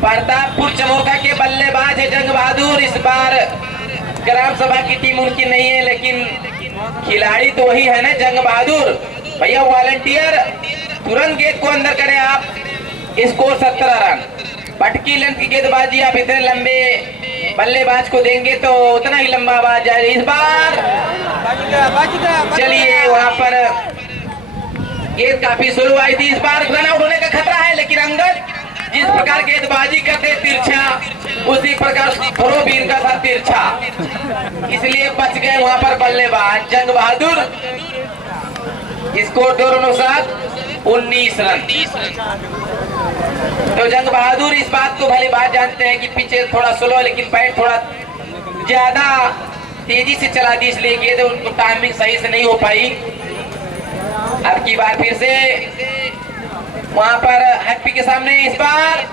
प्रतापपुर चमोका के बल्लेबाज है जंग बहादुर। इस बार ग्राम सभा की टीम उनकी नहीं है, लेकिन खिलाड़ी तो वही है ना जंग बहादुर। भैया वॉलंटियर तुरंत गेंद को अंदर करें आप। Score 17 run. पटकी लेंथ की गेंदबाजी आप इतने लंबे बल्लेबाज को देंगे तो उतना ही लंबा आवाज जाए। इस बार चलिए वहां पर गेंद काफी स्लो आई थी। इस बार रन आउट होने का खतरा है, लेकिन अंगद जिस प्रकार गेंदबाजी करते तिरछा, उसी प्रकार थ्रो भी इनका था तिरछा, इसलिए बच गए वहां पर बल्लेबाज जंग बहादुर। स्कोर 2 रनों के साथ 19 रन। तो जंग बहादुर इस बात को भली बात जानते हैं कि पीछे थोड़ा स्लो लेकिन बैट थोड़ा ज्यादा तेजी से चला दी, इसलिए गेंद उनको टाइमिंग सही से नहीं हो पाई। अब की बार फिर से वहां पर हैप्पी के सामने इस बार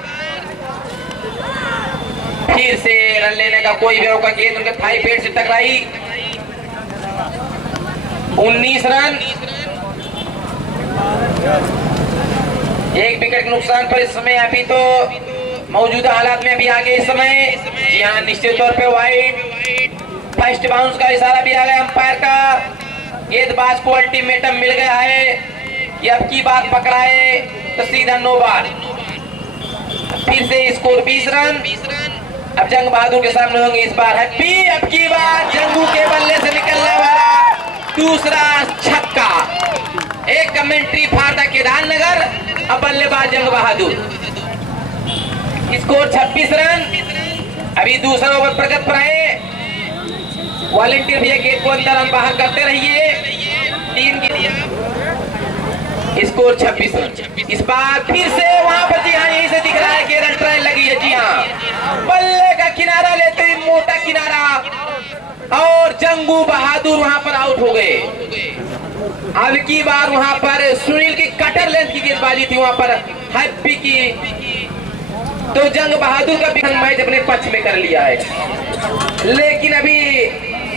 फिर से रन लेने का कोई भी मौका, गेंद उनके थाई पेट से टकराई। 19 रन, एक विकेट के नुकसान पर इस समय अभी तो मौजूदा हालात में अभी आगे इस समय। जी हाँ, निश्चित तौर पे वाइड, फर्स्ट बाउंस का इशारा भी आ गया अंपायर का। गेंदबाज को अल्टीमेटम मिल गया है कि अब की बात पकड़ाए तो सीधा नो बॉल। फिर से स्कोर 20 रन। अब जंग बहादुर के सामने होंगे इस बार हैप्पी। अब की बार जंगू के बल्ले से निकलने वाला दूसरा छक्का। एक कमेंट्री फारदा केदारनगर, अब बल्लेबाज जंग बहादुर। Score 26 run. अभी दूसरा ओवर प्रगत पर है। वॉलंटियर भैया गेट को अंदर हम बाहर करते रहिए। 3 की स्कोर 26 रन। इस बार फिर से वहां पर जी हाँ, यहीं से दिख रहा है कि रन ट्रायल लगी है। जी हाँ, बल्ले का किनारा लेते ही मोटा किनारा, और जंगू बहादुर वहां पर आउट हो गए। अब की बार वहां पर सुनील की कटर लेंथ की गेंदबाजी थी वहां पर हैप्पी की, तो जंग बहादुर का भी मैच अपने पक्ष में कर लिया है। लेकिन अभी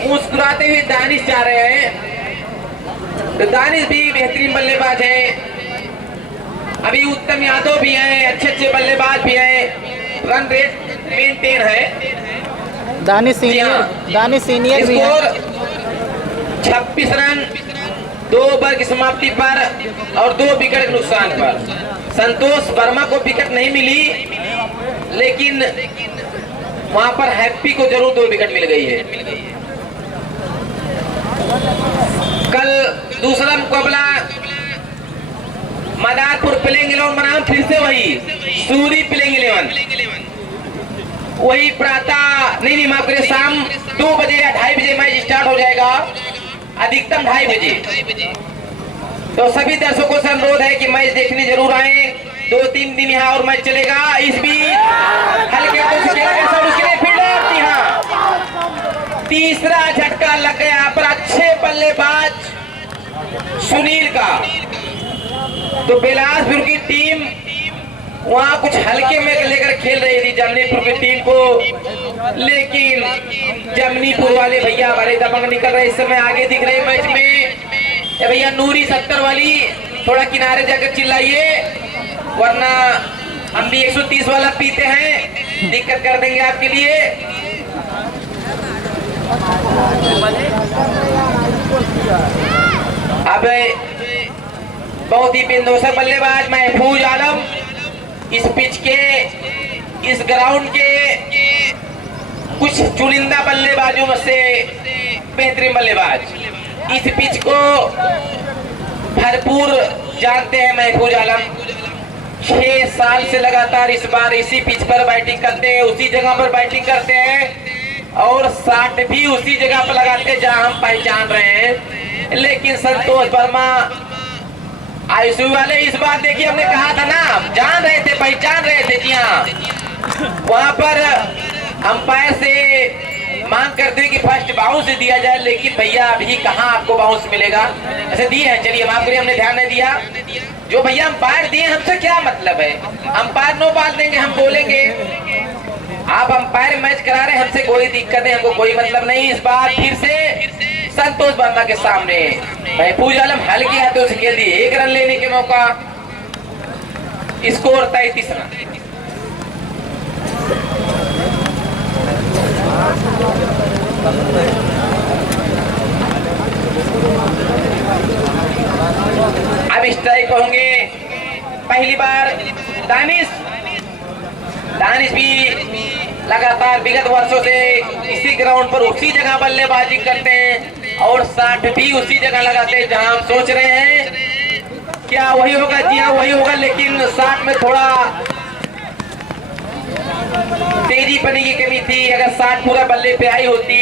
मुस्कुराते हुए दानिश जा रहे हैं, तो दानिश भी बेहतरीन बल्लेबाज हैं। अभी उत्तम यादव भी हैं, अच्छे अच्छे बल्लेबाज भी हैं। रन रेट मेंटेन है। दानिश सीनियर भी स्कोर 26 रन, 2 ओवर की समाप्ति पर और 2 विकेट के नुकसान पर। संतोष वर्मा को विकेट नहीं मिली, लेकिन वहां पर हैप्पी को जरूर 2 विकेट मिल गई है। कल दूसरा मुकाबला मदारपुर प्लेइंग 11 बनाम फिर से वही सूरी प्लेइंग 11, वही प्रातः नहीं माफ करिए शाम 2 बजे या 2:30 बजे मैच स्टार्ट हो जाएगा, अधिकतम 2:30 बजे। तो सभी दर्शकों से अनुरोध है कि मैच देखने जरूर आए। 2-3 दिन यहाँ और मैच चलेगा। इस बीच हल्के फील्डर, जी हाँ, तीसरा झटका लग गया पर अच्छे बल्लेबाज सुनील का। तो बिलासपुर की टीम वहां कुछ हल्के में लेकर खेल रही थी जमनीपुर की टीम को, लेकिन जमनीपुर वाले भैया बड़े दबंग निकल रहे इस समय आगे दिख रहे मैच में। भैया नूरी 70 वाली थोड़ा किनारे जाकर चिल्लाइए, वरना हम भी 130 वाला पीते हैं, दिक्कत कर देंगे आपके लिए। अब बहुत ही बेंदोसर बल्लेबाज महफूज आलम, इस पिच के, इस ग्राउंड के कुछ चुनिंदा बल्लेबाजों में से बेहतरीन बल्लेबाज। इस पिच को भरपूर जानते हैं महफूज आलम। 6 साल से लगातार इस बार इसी पिच पर बैटिंग करते हैं, उसी जगह पर बैटिंग करते हैं और 60 भी उसी जगह पर लगाते हैं जहां हम पहचान रहे हैं। लेकिन संतोष वर्मा आईसीयू वाले इस बार देखिए, हमने कहा था ना, जान रहे थे, पहचान रहे थे। जी हाँ, वहां पर अंपायर से मांग करते हैं कि फर्स्ट बाउंस दिया जाए, लेकिन भैया अभी कहाँ आपको बाउंस मिलेगा। ऐसे दिए हैं, चलिए माफ करिए, हमने ध्यान नहीं दिया। जो भैया अंपायर दिए हमसे क्या मतलब है, अंपायर नो बात देंगे, हम बोलेंगे। आप अंपायर मैच करा रहे, हमसे कोई दिक्कत है, हमको कोई मतलब नहीं। इस बार फिर से संतोष वर्मा के सामने महफूज आलम हल्के हाथों से खेल दिए, 1 रन लेने के मौका। Score 33 run. अब स्ट्राइक होंगे पहली बार दानिश भी लगातार विगत वर्षों से इसी ग्राउंड पर उसी जगह बल्लेबाजी करते हैं और 60 भी उसी जगह लगाते हैं जहां हम सोच रहे हैं क्या वही होगा। जी हाँ, वही होगा, लेकिन 60 में थोड़ा तेजी पनी की कमी थी। अगर 60 पूरा बल्ले पे आई होती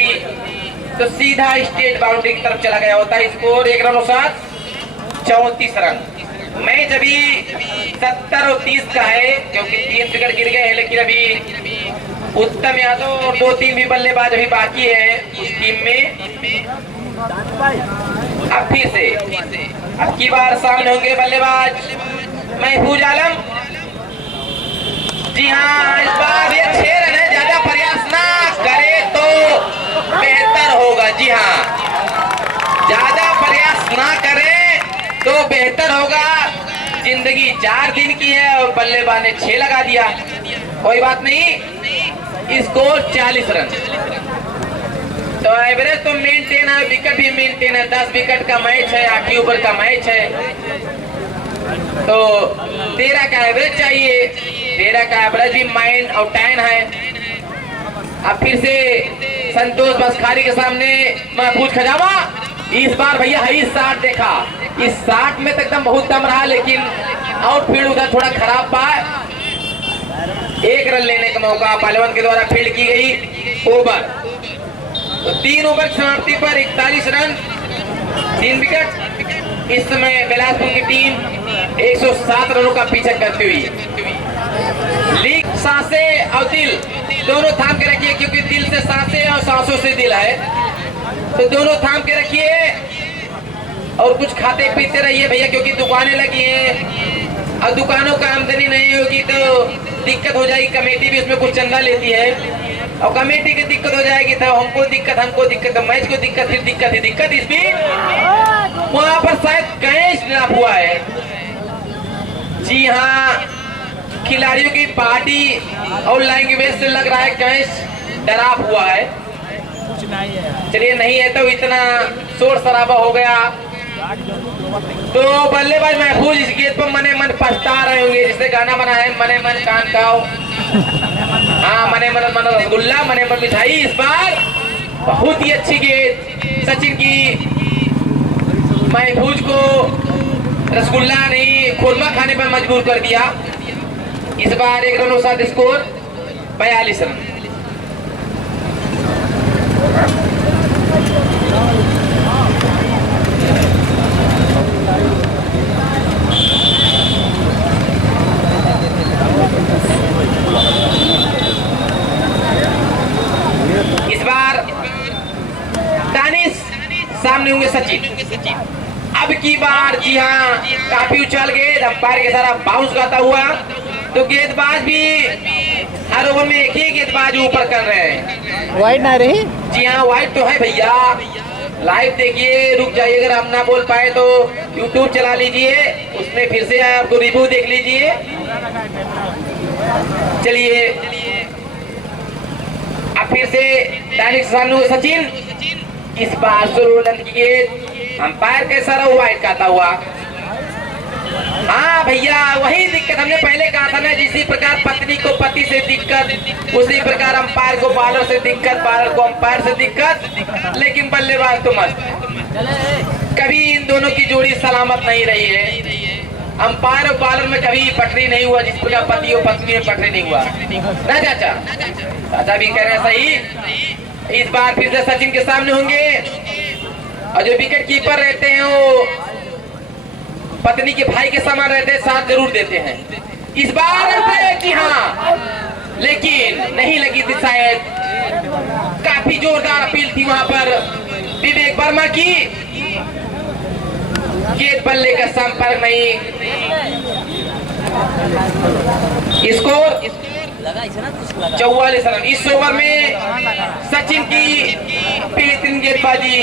तो सीधा स्टेट बाउंड्री की तरफ चला गया होता। स्कोर 1 रन और 7 34 रन। मैच अभी 70 और 30 का है क्योंकि 3 विकेट गिर गए हैं, लेकिन अभी उत्तम यादव और 2-3 भी बल्लेबाज अभी बाकी है उस टीम में। अब फिर से अब की बार सामने होंगे बल्लेबाज महफूज आलम। जी हाँ, इस बार ये 6 रन है, ज्यादा प्रयास ना करे तो बेहतर होगा। जी हाँ, ज्यादा प्रयास ना करे तो बेहतर होगा। जिंदगी 4 दिन की है और बल्लेबाज ने 6 लगा दिया। कोई बात नहीं, स्कोर 40 रन। तो एवरेज तो मेंटेन है, विकेट भी मेंटेन है। 10 विकेट का मैच है, 8 ओवर का मैच है, तो 13 का एवरेज चाहिए। 13 का एवरेज भी माइन और 10 है। अब फिर से संतोष बसखारी के सामने महफूज खजामा। इस बार भैया हाई 60 देखा। इस 60 में तो एकदम बहुत दम रहा, लेकिन आउटफील्ड उधर थोड़ा खराब पाया। 1 रन लेने का मौका पहलवान के द्वारा फील्ड की गई ओवर। तो 3 ओवर की समाप्ति पर 41 रन 3 विकेट। इस समय बिलासपुर की टीम 107 रनों का पीछा करती हुई लीग। सांसें और दिल दोनों थाम के रखिए, क्योंकि दिल से सांसें और सांसों से दिल है, तो दोनों थाम के रखिए और कुछ खाते पीते रहिए भैया, क्योंकि दुकानें लगी हैं और दुकानों का आमदनी नहीं होगी तो दिक्कत हो जाएगी। कमेटी भी उसमें कुछ चंदा लेती है और कमेटी की दिक्कत हो जाएगी तो हमको दिक्कत, तो मैच को दिक्कत, फिर दिक्कत ही दिक्कत। इस बीच वहां पर शायद कैच ड्रॉप हुआ है। जी हाँ, खिलाड़ियों की पार्टी और लैंग्वेज से लग रहा है कैच ड्रॉप हुआ है। चलिए, नहीं है तो इतना शोर शराबा हो गया तो बल्लेबाज महफूज इस गेंद पर मने मन पछता रहे होंगे, जिससे गाना बना है मने मन कान खाओ। हाँ, मने मन रसगुल्ला, मने मन मिठाई। इस बार बहुत ही अच्छी गेंद सचिन की, महफूज को रसगुल्ला नहीं खुरमा खाने पर मजबूर कर दिया। इस बार 1 रन और 7 स्कोर 42 रन। इस बार दानिश सामने होंगे सचिन। अब की बार जी हाँ, काफी उछल गेंद, अंपायर के सारा बाउंस गाता हुआ, तो गेंदबाज भी हर ओवर में एक ही गेंदबाज ऊपर कर रहे हैं। वाइड ना रही। जी हाँ, वाइड तो है भैया। लाइव देखिए, रुक जाइए, अगर हम ना बोल पाए तो यूट्यूब चला लीजिए, उसमें फिर से आपको रिव्यू देख लीजिए। चलिए, अब फिर से दानिश सामने सचिन। इस बार रन की गेंद, अंपायर के सारा वाइड कहता हुआ। हाँ भैया, वही दिक्कत हमने पहले कहा था ना, जिसी प्रकार पत्नी को पति से दिक्कत, उसी प्रकार अंपायर को बॉलर से दिक्कत, बॉलर को अंपायर से दिक्कत, लेकिन बल्लेबाज तो मस्त। कभी इन दोनों की जोड़ी सलामत नहीं रही है। अंपायर और बॉलर में कभी पटरी नहीं हुआ, जिस प्रकार पति और पत्नी में पटरी नहीं हुआ ना। चाचा भी कह रहे हैं सही। इस बार फिर से सचिन के सामने होंगे और जो विकेट कीपर रहते हैं वो पत्नी के भाई के समान रहते हैं, साथ जरूर देते हैं। इस बार जी हाँ, लेकिन नहीं लगी थी शायद। काफी जोरदार अपील थी वहां पर विवेक वर्मा की। गेंद बल्ले का संपर्क नहीं। Score 44 run. इस ओवर में सचिन की पहली 3 गेंदबाजी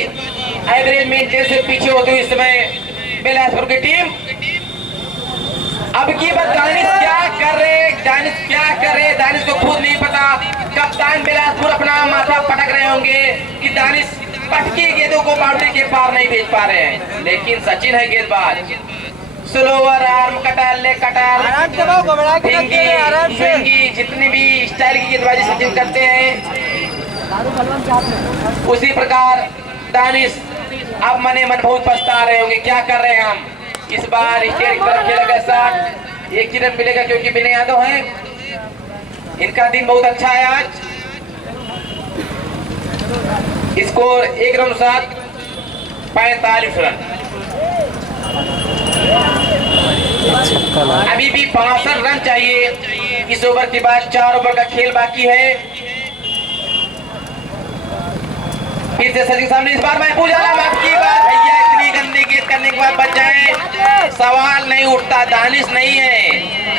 एवरेज मेंटेन से पीछे होती हुई इस समय बिलासपुर की टीम। अब की बात दानिश क्या कर रहे, दानिश को खुद नहीं पता। कप्तान बिलासपुर अपना माथा पटक रहे होंगे कि दानिश पटकी गेंदों को बाउंड्री के पार नहीं भेज पा रहे हैं, लेकिन सचिन है गेंदबाज। स्लोवर आर्म, कटर, ले कटर, फिंगी, जितनी भी स्टाइल की गेंदबाजी सचिन करते हैं, उसी प्रकार दानिश अब मने मन बहुत पछता रहे होंगे। क्या कर रहे हैं हम? इस बार स्टेट की तरफ खेला गया शॉट, 1 रन मिलेगा क्योंकि बिना यादव है। इनका दिन बहुत अच्छा है आज। Score 1 run 45 run. छक्का लगा। अभी भी 62 रन चाहिए। इस ओवर के बाद 4 ओवर का खेल बाकी है। फिर से सचिन सामने, इस बार महफूज आलम आपकी बात भैया, इतनी गंदी गेंद करने के बाद बच जाए, सवाल नहीं उठता। दानिश नहीं है,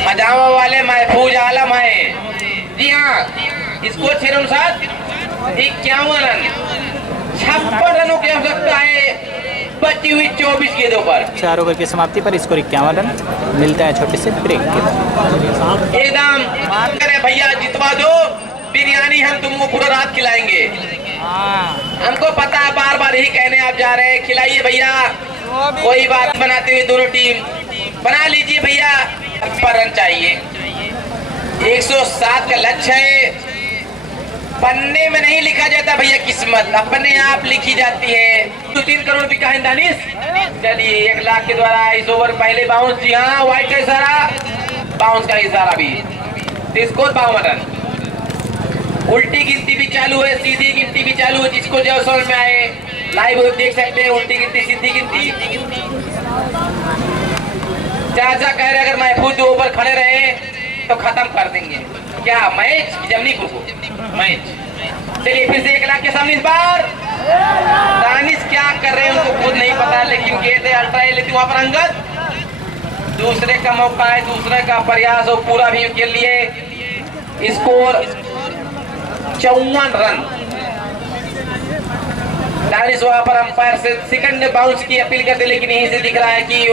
खजामा वाले महफूज आलम है। जी हाँ, स्कोर 6 रन 51 रन। 56 रनों की आवश्यकता है बची हुई 24 गेंदों पर। 4 ओवर की समाप्ति पर स्कोर 51 रन। मिलता है छोटे से ब्रेक के बाद। एकदम करे भैया, जितवा दो, बिरयानी हम तुमको पूरा रात खिलाएंगे। हमको पता है बार बार यही कहने आप जा रहे हैं, खिलाइए भैया। कोई बात बनाते हुए दोनों टीम बना लीजिए भैया। पर रन चाहिए। 107 का लक्ष्य है। पन्ने में नहीं लिखा जाता भैया किस्मत, अपने आप लिखी जाती है। 3 करोड़ बिका है दानिश। चलिए 1 लाख के द्वारा इस ओवर पहले बाउंस। जी हाँ, व्हाइट का इशारा, बाउंस का इशारा भी। Score 52 run. उल्टी गिनती भी चालू है, सीधी गिनती भी चालू है। जिसको जो समझ में आए लाइव देख सकते हैं। उल्टी गिनती, सीधी गिनती। चाचा कह रहे अगर महफूज 2 ओवर खड़े रहे तो खत्म कर देंगे क्या मैच, जमनीपुर को मैच। चलिए फिर से 1 लाख के सामने इस बार दानिश क्या कर रहे हैं उनको खुद नहीं पता, लेकिन गेंद है अल्ट्रा लेती वहां पर अंगद। दूसरे का मौका है, दूसरे का प्रयास हो पूरा भी के लिए। Score 54 run. दानिश वहां पर अंपायर से सेकंड बाउंस की अपील करते, लेकिन यहीं से दिख रहा है कि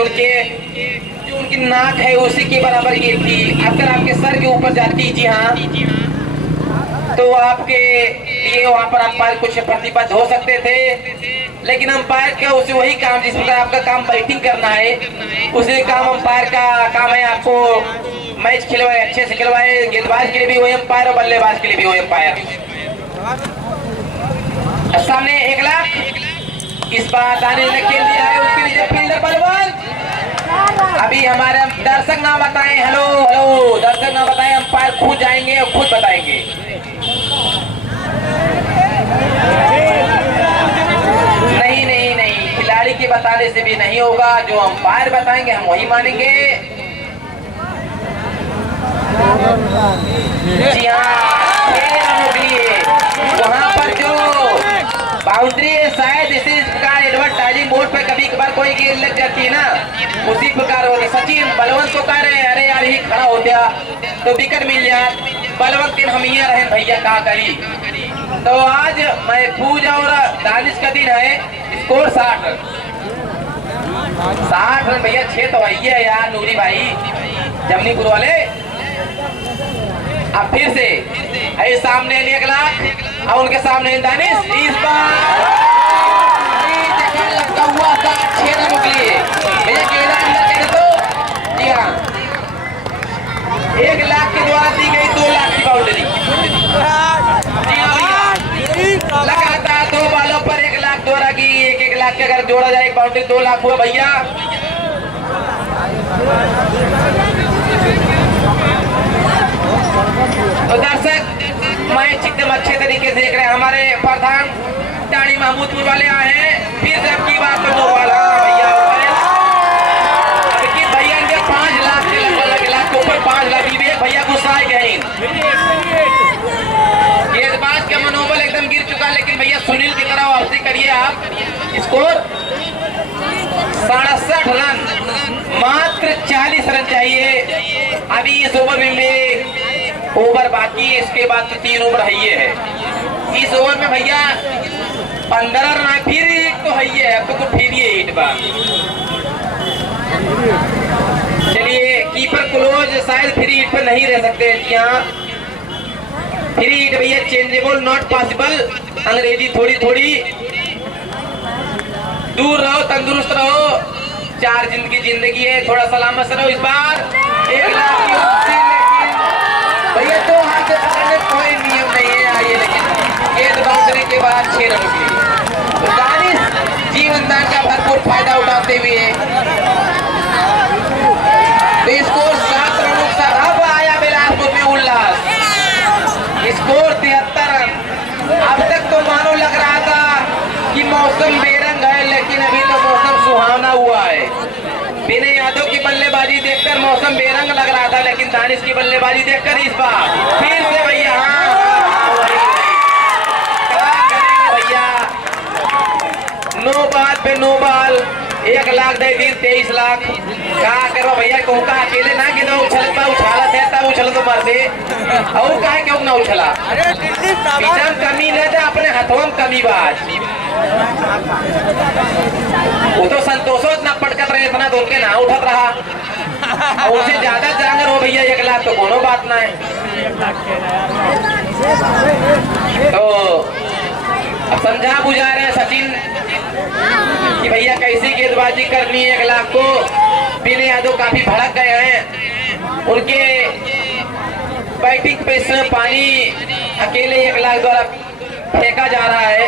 उनकी नाक है उसी के बराबर गेंद थी। अगर आपके सर के ऊपर जाती, जी हाँ, तो आपके लिए वहां पर अंपायर कुछ प्रतिबद्ध हो सकते थे, लेकिन अंपायर का उसे वही काम, जिस प्रकार आपका काम बैटिंग करना है, उसी काम अंपायर का काम है। आपको मैच खिलवाए, अच्छे से खिलवाए। गेंदबाज के लिए भी वही अंपायर और बल्लेबाज के लिए भी वही अंपायर। सामने 1 लाख। इस बार दानिश ने खेल दिया है, उसके नीचे फील्डर बलवंत। अभी हमारे दर्शक ना बताएं, हेलो हेलो दर्शक ना बताएं, अंपायर खुद जाएंगे और खुद बताएंगे। नहीं नहीं नहीं, खिलाड़ी के बताने से भी नहीं होगा, जो अंपायर बताएंगे हम वही मानेंगे। जी हाँ, वहाँ पर जो बाउंड्री है, शायद इसी प्रकार एडवर्टाइजिंग बोर्ड पे कभी कभार कोई गेंद लग जाती है ना, उसी प्रकार होती। सचिन बलवंत को कह रहे हैं, अरे यार ये खड़ा हो गया तो विकेट मिल जाए। बलवंत दिन हम यहाँ रहे भैया, कहा करी। तो आज महफूज और दानिश का दिन है। Score 60 run. 60 रन भैया, 6 तो वही है यार नूरी भाई, जमनीपुर वाले। अब फिर से आई सामने 1 लाख और उनके सामने दानिश। इस बार लटका हुआ था 6 रनों के लिए भैया। तो जी हाँ, 1 लाख के द्वारा दी गई 2 लाख की बाउंड्री। जी हाँ भैया, लगातार 2 बालों पर 1 लाख द्वारा की। 1 लाख के अगर जोड़ा जाए एक बाउंड्री 2 लाख हुआ भैया। तो दर्शक मैच एकदम अच्छे तरीके से देख रहे हैं। हमारे प्रधान टाणी महमूदपुर वाले आए हैं। फिर से आपकी बात तो वाला भैया, लेकिन भैया इनके 5 लाख के लगभग 1 लाख के ऊपर 5 लाख भैया गुस्सा गए। गेंदबाज का मनोबल एकदम गिर चुका, लेकिन भैया सुनील की तरह वापसी करिए आप। स्कोर 67 रन, मात्र 40 रन चाहिए। अभी इस ओवर में ओवर बाकी है, इसके बाद तो 3 ओवर है। इस ओवर में भैया 15 रन, फिर एक तो है, अब तो फिर ये हिट बार। चलिए कीपर क्लोज, शायद फ्री हिट पर नहीं रह सकते। यहाँ फ्री हिट भैया चेंजेबल, नॉट पॉसिबल। अंग्रेजी थोड़ी थोड़ी। दूर रहो, तंदुरुस्त रहो, 4 जिंदगी है, थोड़ा सलामत रहो। इस बार 1 लाख की वापसी, लेकिन भैया 2 हाथ से पकड़ने कोई नियम नहीं है आइए, लेकिन गेंद बाउंड्री के बाद 6 रन के लिए। तो दानिश जीवन दान का भरपूर फायदा उठाते हुए तो स्कोर 7 रनों का। अब आया बिलासपुर में उल्लास। लेकिन दानिश की बल्लेबाजी देखकर इस बार फिर से भैया क्या करेंगे भैया, नो बाल पे नो बाल, 1 लाख दे दी 23 लाख। क्या करो भैया, कहूँ का अकेले ना कि तो उछलता उछाला थे तब उछल तो मर दे और कहा क्यों ना उछला, पीछा कमी न था अपने हाथों में कमी बाज। वो तो संतोषो इतना पटकत रहे, इतना दूर के ना उठत रहा, और उससे ज्यादा जांगर हो भैया 1 लाख तो कोनो बात ना है। तो अब समझा बुझा रहे सचिन कि भैया कैसी गेंदबाजी करनी है 1 लाख को। विनय यादव काफी भड़क गए हैं, उनके बैटिंग पे पानी अकेले 1 लाख द्वारा फेंका जा रहा है।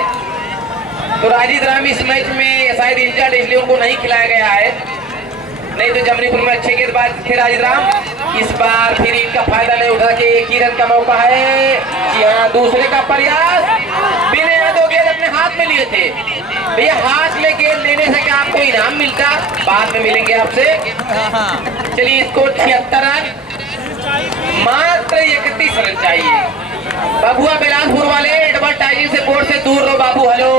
तो राजीव राम इस मैच में शायद इंजर्ड, इसलिए उनको नहीं खिलाया गया है, नहीं तो जमनीपुर में अच्छे गेंदबाज थे राजीव राम। इस बार फिर इनका फायदा नहीं उठा के 1 ही रन का मौका है। जी हाँ, दूसरे का प्रयास, विनय यादव गेंद अपने हाथ में लिए थे भैया, हाथ में गेंद लेने से क्या आपको इनाम मिलता, बाद में मिलेंगे आपसे। चलिए इसको 76 रन, मात्र 31 रन चाहिए। बबुआ बिलासपुर वाले एडवर्टाइजिंग से बोर्ड से दूर रहो बाबू, हेलो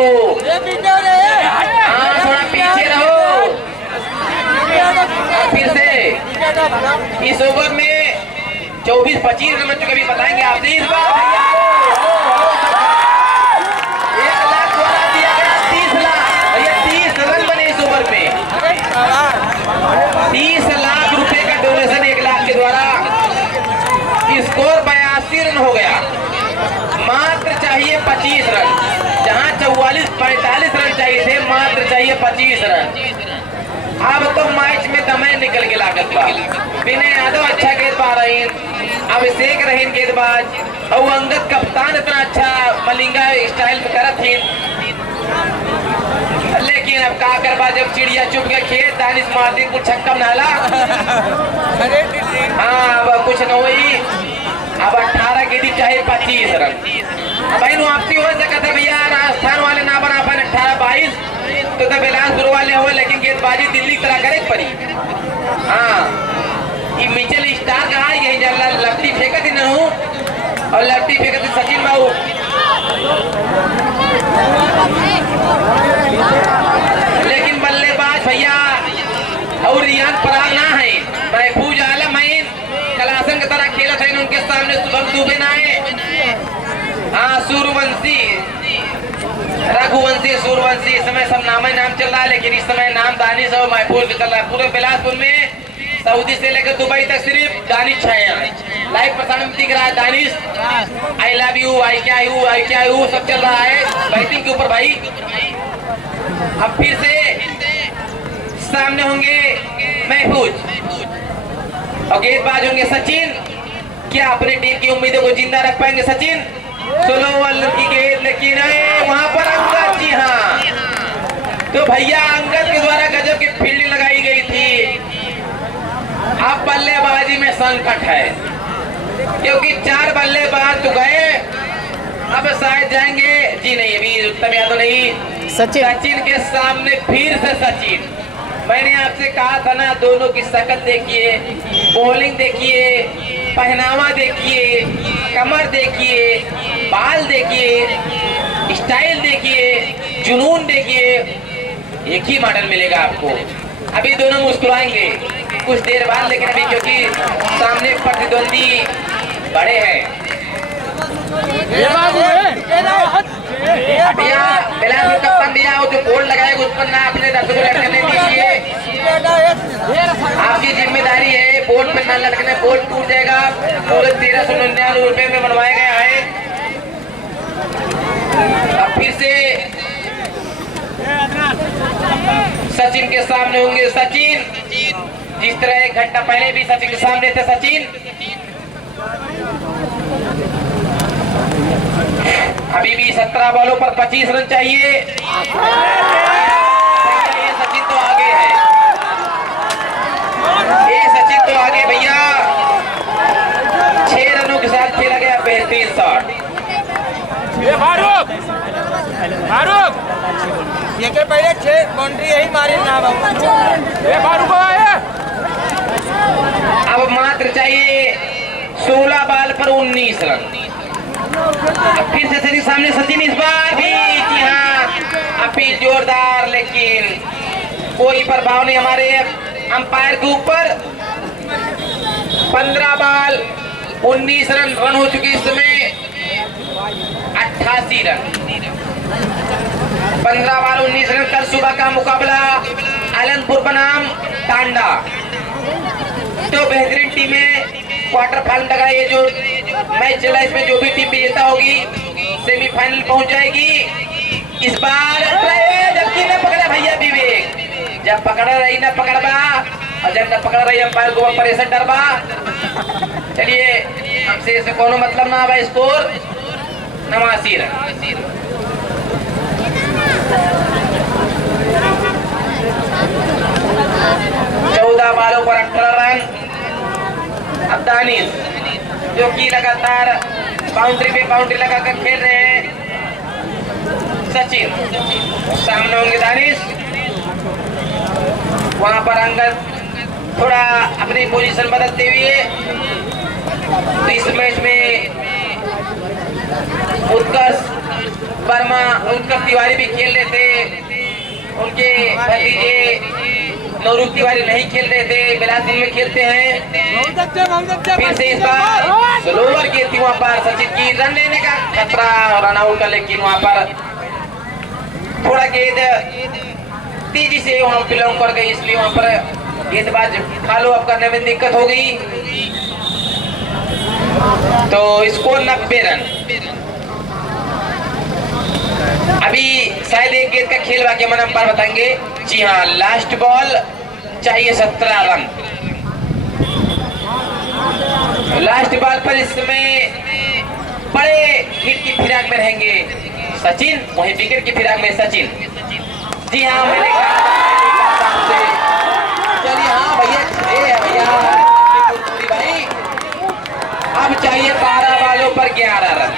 हाँ थोड़ा पीछे रहो। फिर से इस ओवर में 24-25 रन बन चुके, भी बताएंगे आपसे। इस बार 1 लाख द्वारा दिया गया 30 लाख भैया, 30 रन बने इस ओवर में, 30 लाख रुपए का डोनेशन 1 लाख के द्वारा। स्कोर 82 रन हो गया, मात्र चाहिए 25 रन, जहां 44-45 रन चाहिए थे, मात्र चाहिए 25 रन। अब तो मैच में दमे निकल के लागत बा। विनय यादव अच्छा गेंद पा रही, अभिषेक रहीन गेंदबाज, और अंगद कप्तान इतना अच्छा मलिंगा स्टाइल में करत थी, लेकिन अब का करवा, जब चिड़िया चुप के खेत दानिश मार्दी कुछ छक्का नाला। हाँ अब कुछ न हुई, अब 18 गेंदी चाहिए 25 रन। भाई वापसी हो सकता है भैया, राजस्थान वाले ना बना पाए 18-22 तो बिलासपुर वाले हो, लेकिन गेंदबाजी दिल्ली की तरह करे पड़ी। हाँ ये मिचेल स्टार कहा, यही लफ्टी फेंकत ही नहीं हूँ, और लफ्टी फेंकत सचिन बाबू। लेकिन बल्लेबाज भैया और रियान पराग ना है, महफूज आलम है, कलासन की तरह खेला था, उनके सामने शुभम दुबे ना है। हाँ सूर्यवंशी, रघुवंशी, सूर्यवंशी, इस समय सब नाम चल रहा है, लेकिन इस समय नाम दानिश और महफूज भी चल रहा है। पूरे बिलासपुर में सऊदी से लेकर दुबई तक सिर्फ दानिश है, लाइव प्रसारण में दिख रहा है दानिश, आई लव यू, आई क्या यू सब चल रहा है बैटिंग के ऊपर भाई। अब फिर से सामने होंगे महफूज और गेंदबाज होंगे सचिन। क्या अपनी टीम की उम्मीदों को जिंदा रख पाएंगे सचिन? 16 ओवर की गेंद, लेकिन वहां पर अंगद, जी हाँ तो भैया अंगद के द्वारा गजब की फील्डिंग लगाई गई थी। अब बल्लेबाजी में संकट है, क्योंकि 4 बल्लेबाज तो गए, अब शायद जाएंगे, जी नहीं अभी उत्तम यादव नहीं, सचिन के सामने फिर से सचिन। मैंने आपसे कहा था ना, दोनों की शक्ल देखिए, बॉलिंग देखिए, पहनावा देखिए, कमर देखिए, बाल देखिए, स्टाइल देखिए, जुनून देखिए, एक ही मॉडल मिलेगा आपको। अभी दोनों मुस्कुराएंगे कुछ देर बाद, लेकिन अभी क्योंकि सामने प्रतिद्वंदी बड़े हैं। भैया बिलासपुर कप्तान भैया जो बोर्ड लगाएगा उस पर ना अपने दर्शकों को लटकने दीजिए, आपकी जिम्मेदारी है। बोर्ड पर ना लटकने, बोर्ड टूट जाएगा। पूरे 1399 रुपए में बनवाया गया है। अब फिर से सचिन के सामने होंगे सचिन, जिस तरह 1 घंटा पहले भी सचिन के सामने थे सचिन। अभी भी 17 बॉलों पर 25 रन चाहिए। ये सचिन तो आगे है, ये सचिन तो आगे भैया। 6 रनों के साथ खेला गया बेहतरीन शॉट। फारूक ये के पहले 6 बाउंड्री यही मारी ना बाबू। अब मात्र चाहिए 16 बॉल पर 19 रन। फिर से सचिन सामने, सचिन इस बार भी, जी हाँ अपील जोरदार, लेकिन कोई प्रभाव नहीं हमारे अंपायर के ऊपर। 15 बॉल 19 रन हो चुके इस समय 88 रन। 15 ball 19 run. कल सुबह का मुकाबला आलनपुर बनाम टांडा, तो बेहतरीन टीमें क्वार्टर फाइनल तक। ये जो मैच चला इसमें जो भी टीम विजेता होगी सेमीफाइनल पहुंच जाएगी। इस बार जबकि न पकड़ा भैया विवेक, जब पकड़ा रही न पकड़बा और जब न पकड़ रही अंपायर को परेशान डरबा। चलिए हमसे इसे कोनो मतलब ना आवा। Score 89 run. चौदह बॉलों पर 18 रन। अब दानिश जो कि लगातार बाउंड्री पे बाउंड्री लगाकर खेल रहे हैं। सचिन सामने होंगे दानिश, वहां पर अंगद थोड़ा अपनी पोजीशन बदलते हुए। तो इस मैच में उत्कर्ष वर्मा, उत्कर्ष तिवारी भी खेल रहे थे, उनके भतीजे नौरूप तिवारी नहीं खेल रहे थे, बिलासपुर में खेलते हैं। फिर से इस बार स्लोवर की थी वहां पर सचिन की रन लेने का खतरा और रन आउट का, लेकिन वहां पर थोड़ा गेंद तेजी से वहां बिलोंग कर गई, इसलिए वहां पर गेंदबाज फॉलो अप करने में दिक्कत हो गई। तो स्कोर 90 रन। अभी शायद एक गेंद का खेल बाकी मन अंपायर बताएंगे। जी हाँ, लास्ट बॉल चाहिए 17 रन। लास्ट बॉल पर इस समय बड़े हिट की फिराक में रहेंगे सचिन, वही विकेट की फिराक में सचिन। जी हाँ, मैंने कहा चलिए, हाँ भैया भाई, अब चाहिए 12 बॉलों पर 11 रन।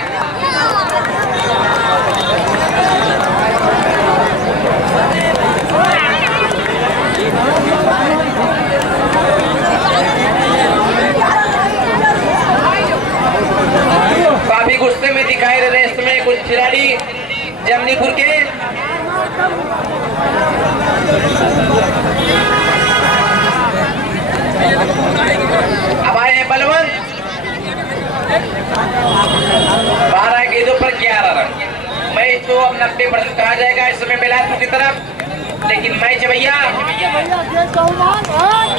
काफी गुस्से में दिखाई दे रहे हैं इसमें कुछ खिलाड़ी जमनीपुर के। अब आए हैं बलवंत, 12 गेंदों पर 11 रन। मैच तो अब 90% कहा जाएगा इस समय बिलासपुर की तरफ, लेकिन मैच भैया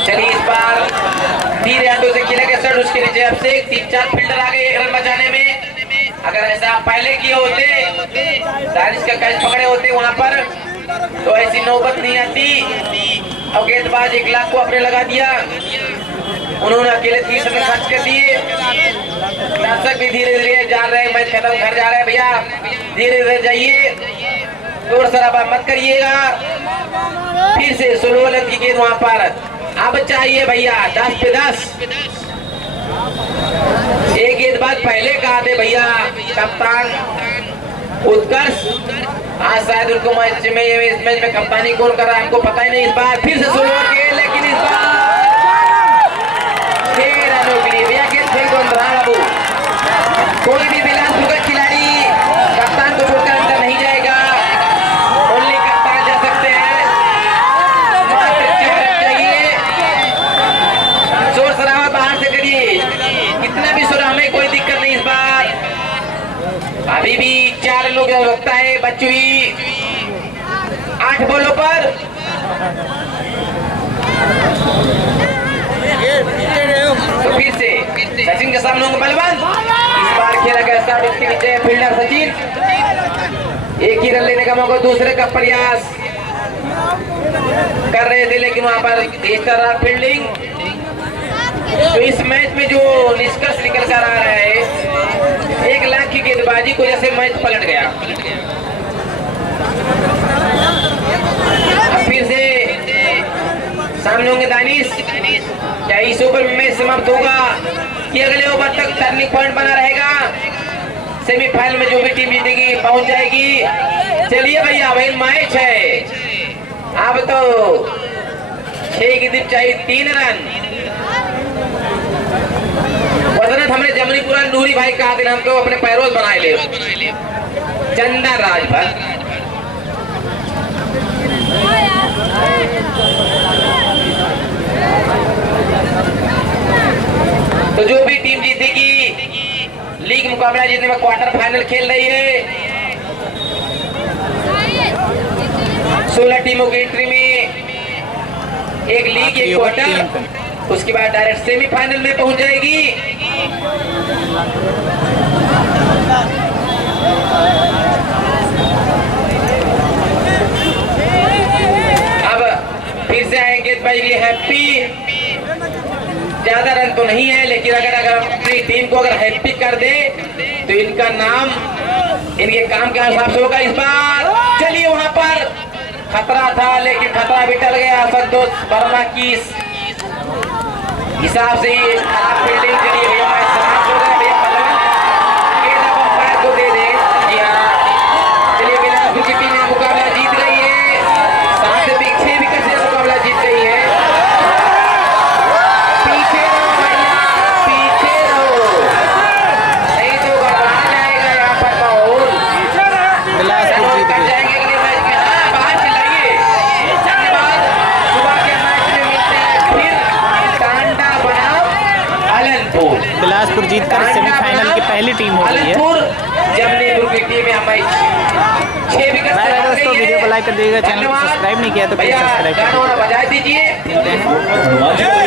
चलिए इस बार धीरे हाथों से खेलेगा सर। उसके नीचे अब से 3-4 फील्डर आ गए 1 रन बचाने में। अगर ऐसा पहले किए होते, दानिश का कैच पकड़े होते वहां पर, तो ऐसी नौबत नहीं आती। और गेंदबाज 1 लाख को अपने लगा दिया, उन्होंने अकेले 30 रन खर्च कर दिए। दर्शक भी धीरे धीरे जा रहे हैं, मैच खत्म घर जा रहे हैं भैया, धीरे धीरे जाइए, शोर शराबा मत करिएगा। फिर से 16 रन की गेंद वहां पर। अब चाहिए भैया 10 पे 10। एक गेंदबाज पहले कहा थे भैया कप्तान उत्कर्ष, आज शायद उनको मैच में इस मैच में कप्तानी कौन कर रहा है हमको पता ही नहीं। इस बार फिर से 16 गेंद, लेकिन इस बार 6 रनों के लिए भैया गेंद फेंक कौन रहा बाबू। कोई भी बिलासपुर का खिलाड़ी कप्तान को छोड़कर अंदर नहीं जाएगा, ओनली कप्तान जा सकते हैं। शोर शराबा बाहर से करिए, कितना भी शोर, हमें कोई दिक्कत नहीं। इस बार अभी भी 4 लोग लगता है बच्चुई 8 बॉलों पर। तो फिर से सचिन के सामने होंगे बलवंत। इस बार खेला गया शॉट, उसके नीचे फील्डर सचिन, एक ही रन लेने का मौका, दूसरे का प्रयास कर रहे थे, लेकिन वहां पर इस तरह फील्डिंग। तो इस मैच में जो निष्कर्ष निकल कर आ रहा है, 1 लाख की गेंदबाजी को जैसे मैच पलट गया। अब फिर से सामने होंगे दानिश। क्या इस ओवर में मैच समाप्त होगा कि अगले ओवर तक टर्निंग पॉइंट बना रहेगा? सेमीफाइनल में जो भी टीम जीतेगी पहुंच जाएगी। चलिए भैया, वही मैच है। अब तो 6 की दीप चाहिए 3 रन। मोदी भाई कहा दिन हमको अपने पैरोज बनाए ले चंदन राजभर। तो जो भी टीम जीतेगी लीग मुकाबला जीतने में क्वार्टर फाइनल खेल रही है। 16 टीमों की एंट्री में एक लीग एक क्वार्टर, उसके बाद डायरेक्ट सेमीफाइनल में पहुंच जाएगी। अब फिर से आएंगे गेंदबाजी के लिए हैप्पी। ज्यादा रन तो नहीं है, लेकिन अगर अपनी टीम को अगर हैप्पी कर दे तो इनका नाम इनके काम के हिसाब से होगा इस बार। चलिए वहां पर खतरा था, लेकिन खतरा भी टल गया संतोष वर्मा की हिसाब से ही खराब फील्डिंग। चलिए भैया समाप्त हो गया भैया पहलवान गेंद अब अंपायर को दे दे। जी हाँ, चलिए बिलासपुर की टीम मुकाबला जीत गई है, 7 विकेट से मुकाबला जीत गई है। पीछे रहो भैया, पीछे रहो, नहीं तो गड़बड़ा जाएगा यहाँ पर माहौल। बिलासपुर जीत कर गई। जाएंगे अगले मैच में। हाँ बाहर चिल्लाइए। धन्यवाद। सुबह के मैच में मिलते हैं फिर। टांडा बनाम अलनपुर। बिलासपुर जीतकर सेमीफाइनल की पहली टीम हो गई है। अलनपुर जमनेपुर की टीम है। मैच 6 विकेट से हार दोस्तों गई है। वीडियो को लाइक कर दीजिएगा, चैनल को धन्यवाद। सब्सक्राइब नहीं किया तो प्लीज भैया सब्सक्राइब कर गाना वाना बजा दीजिए। दीजिए।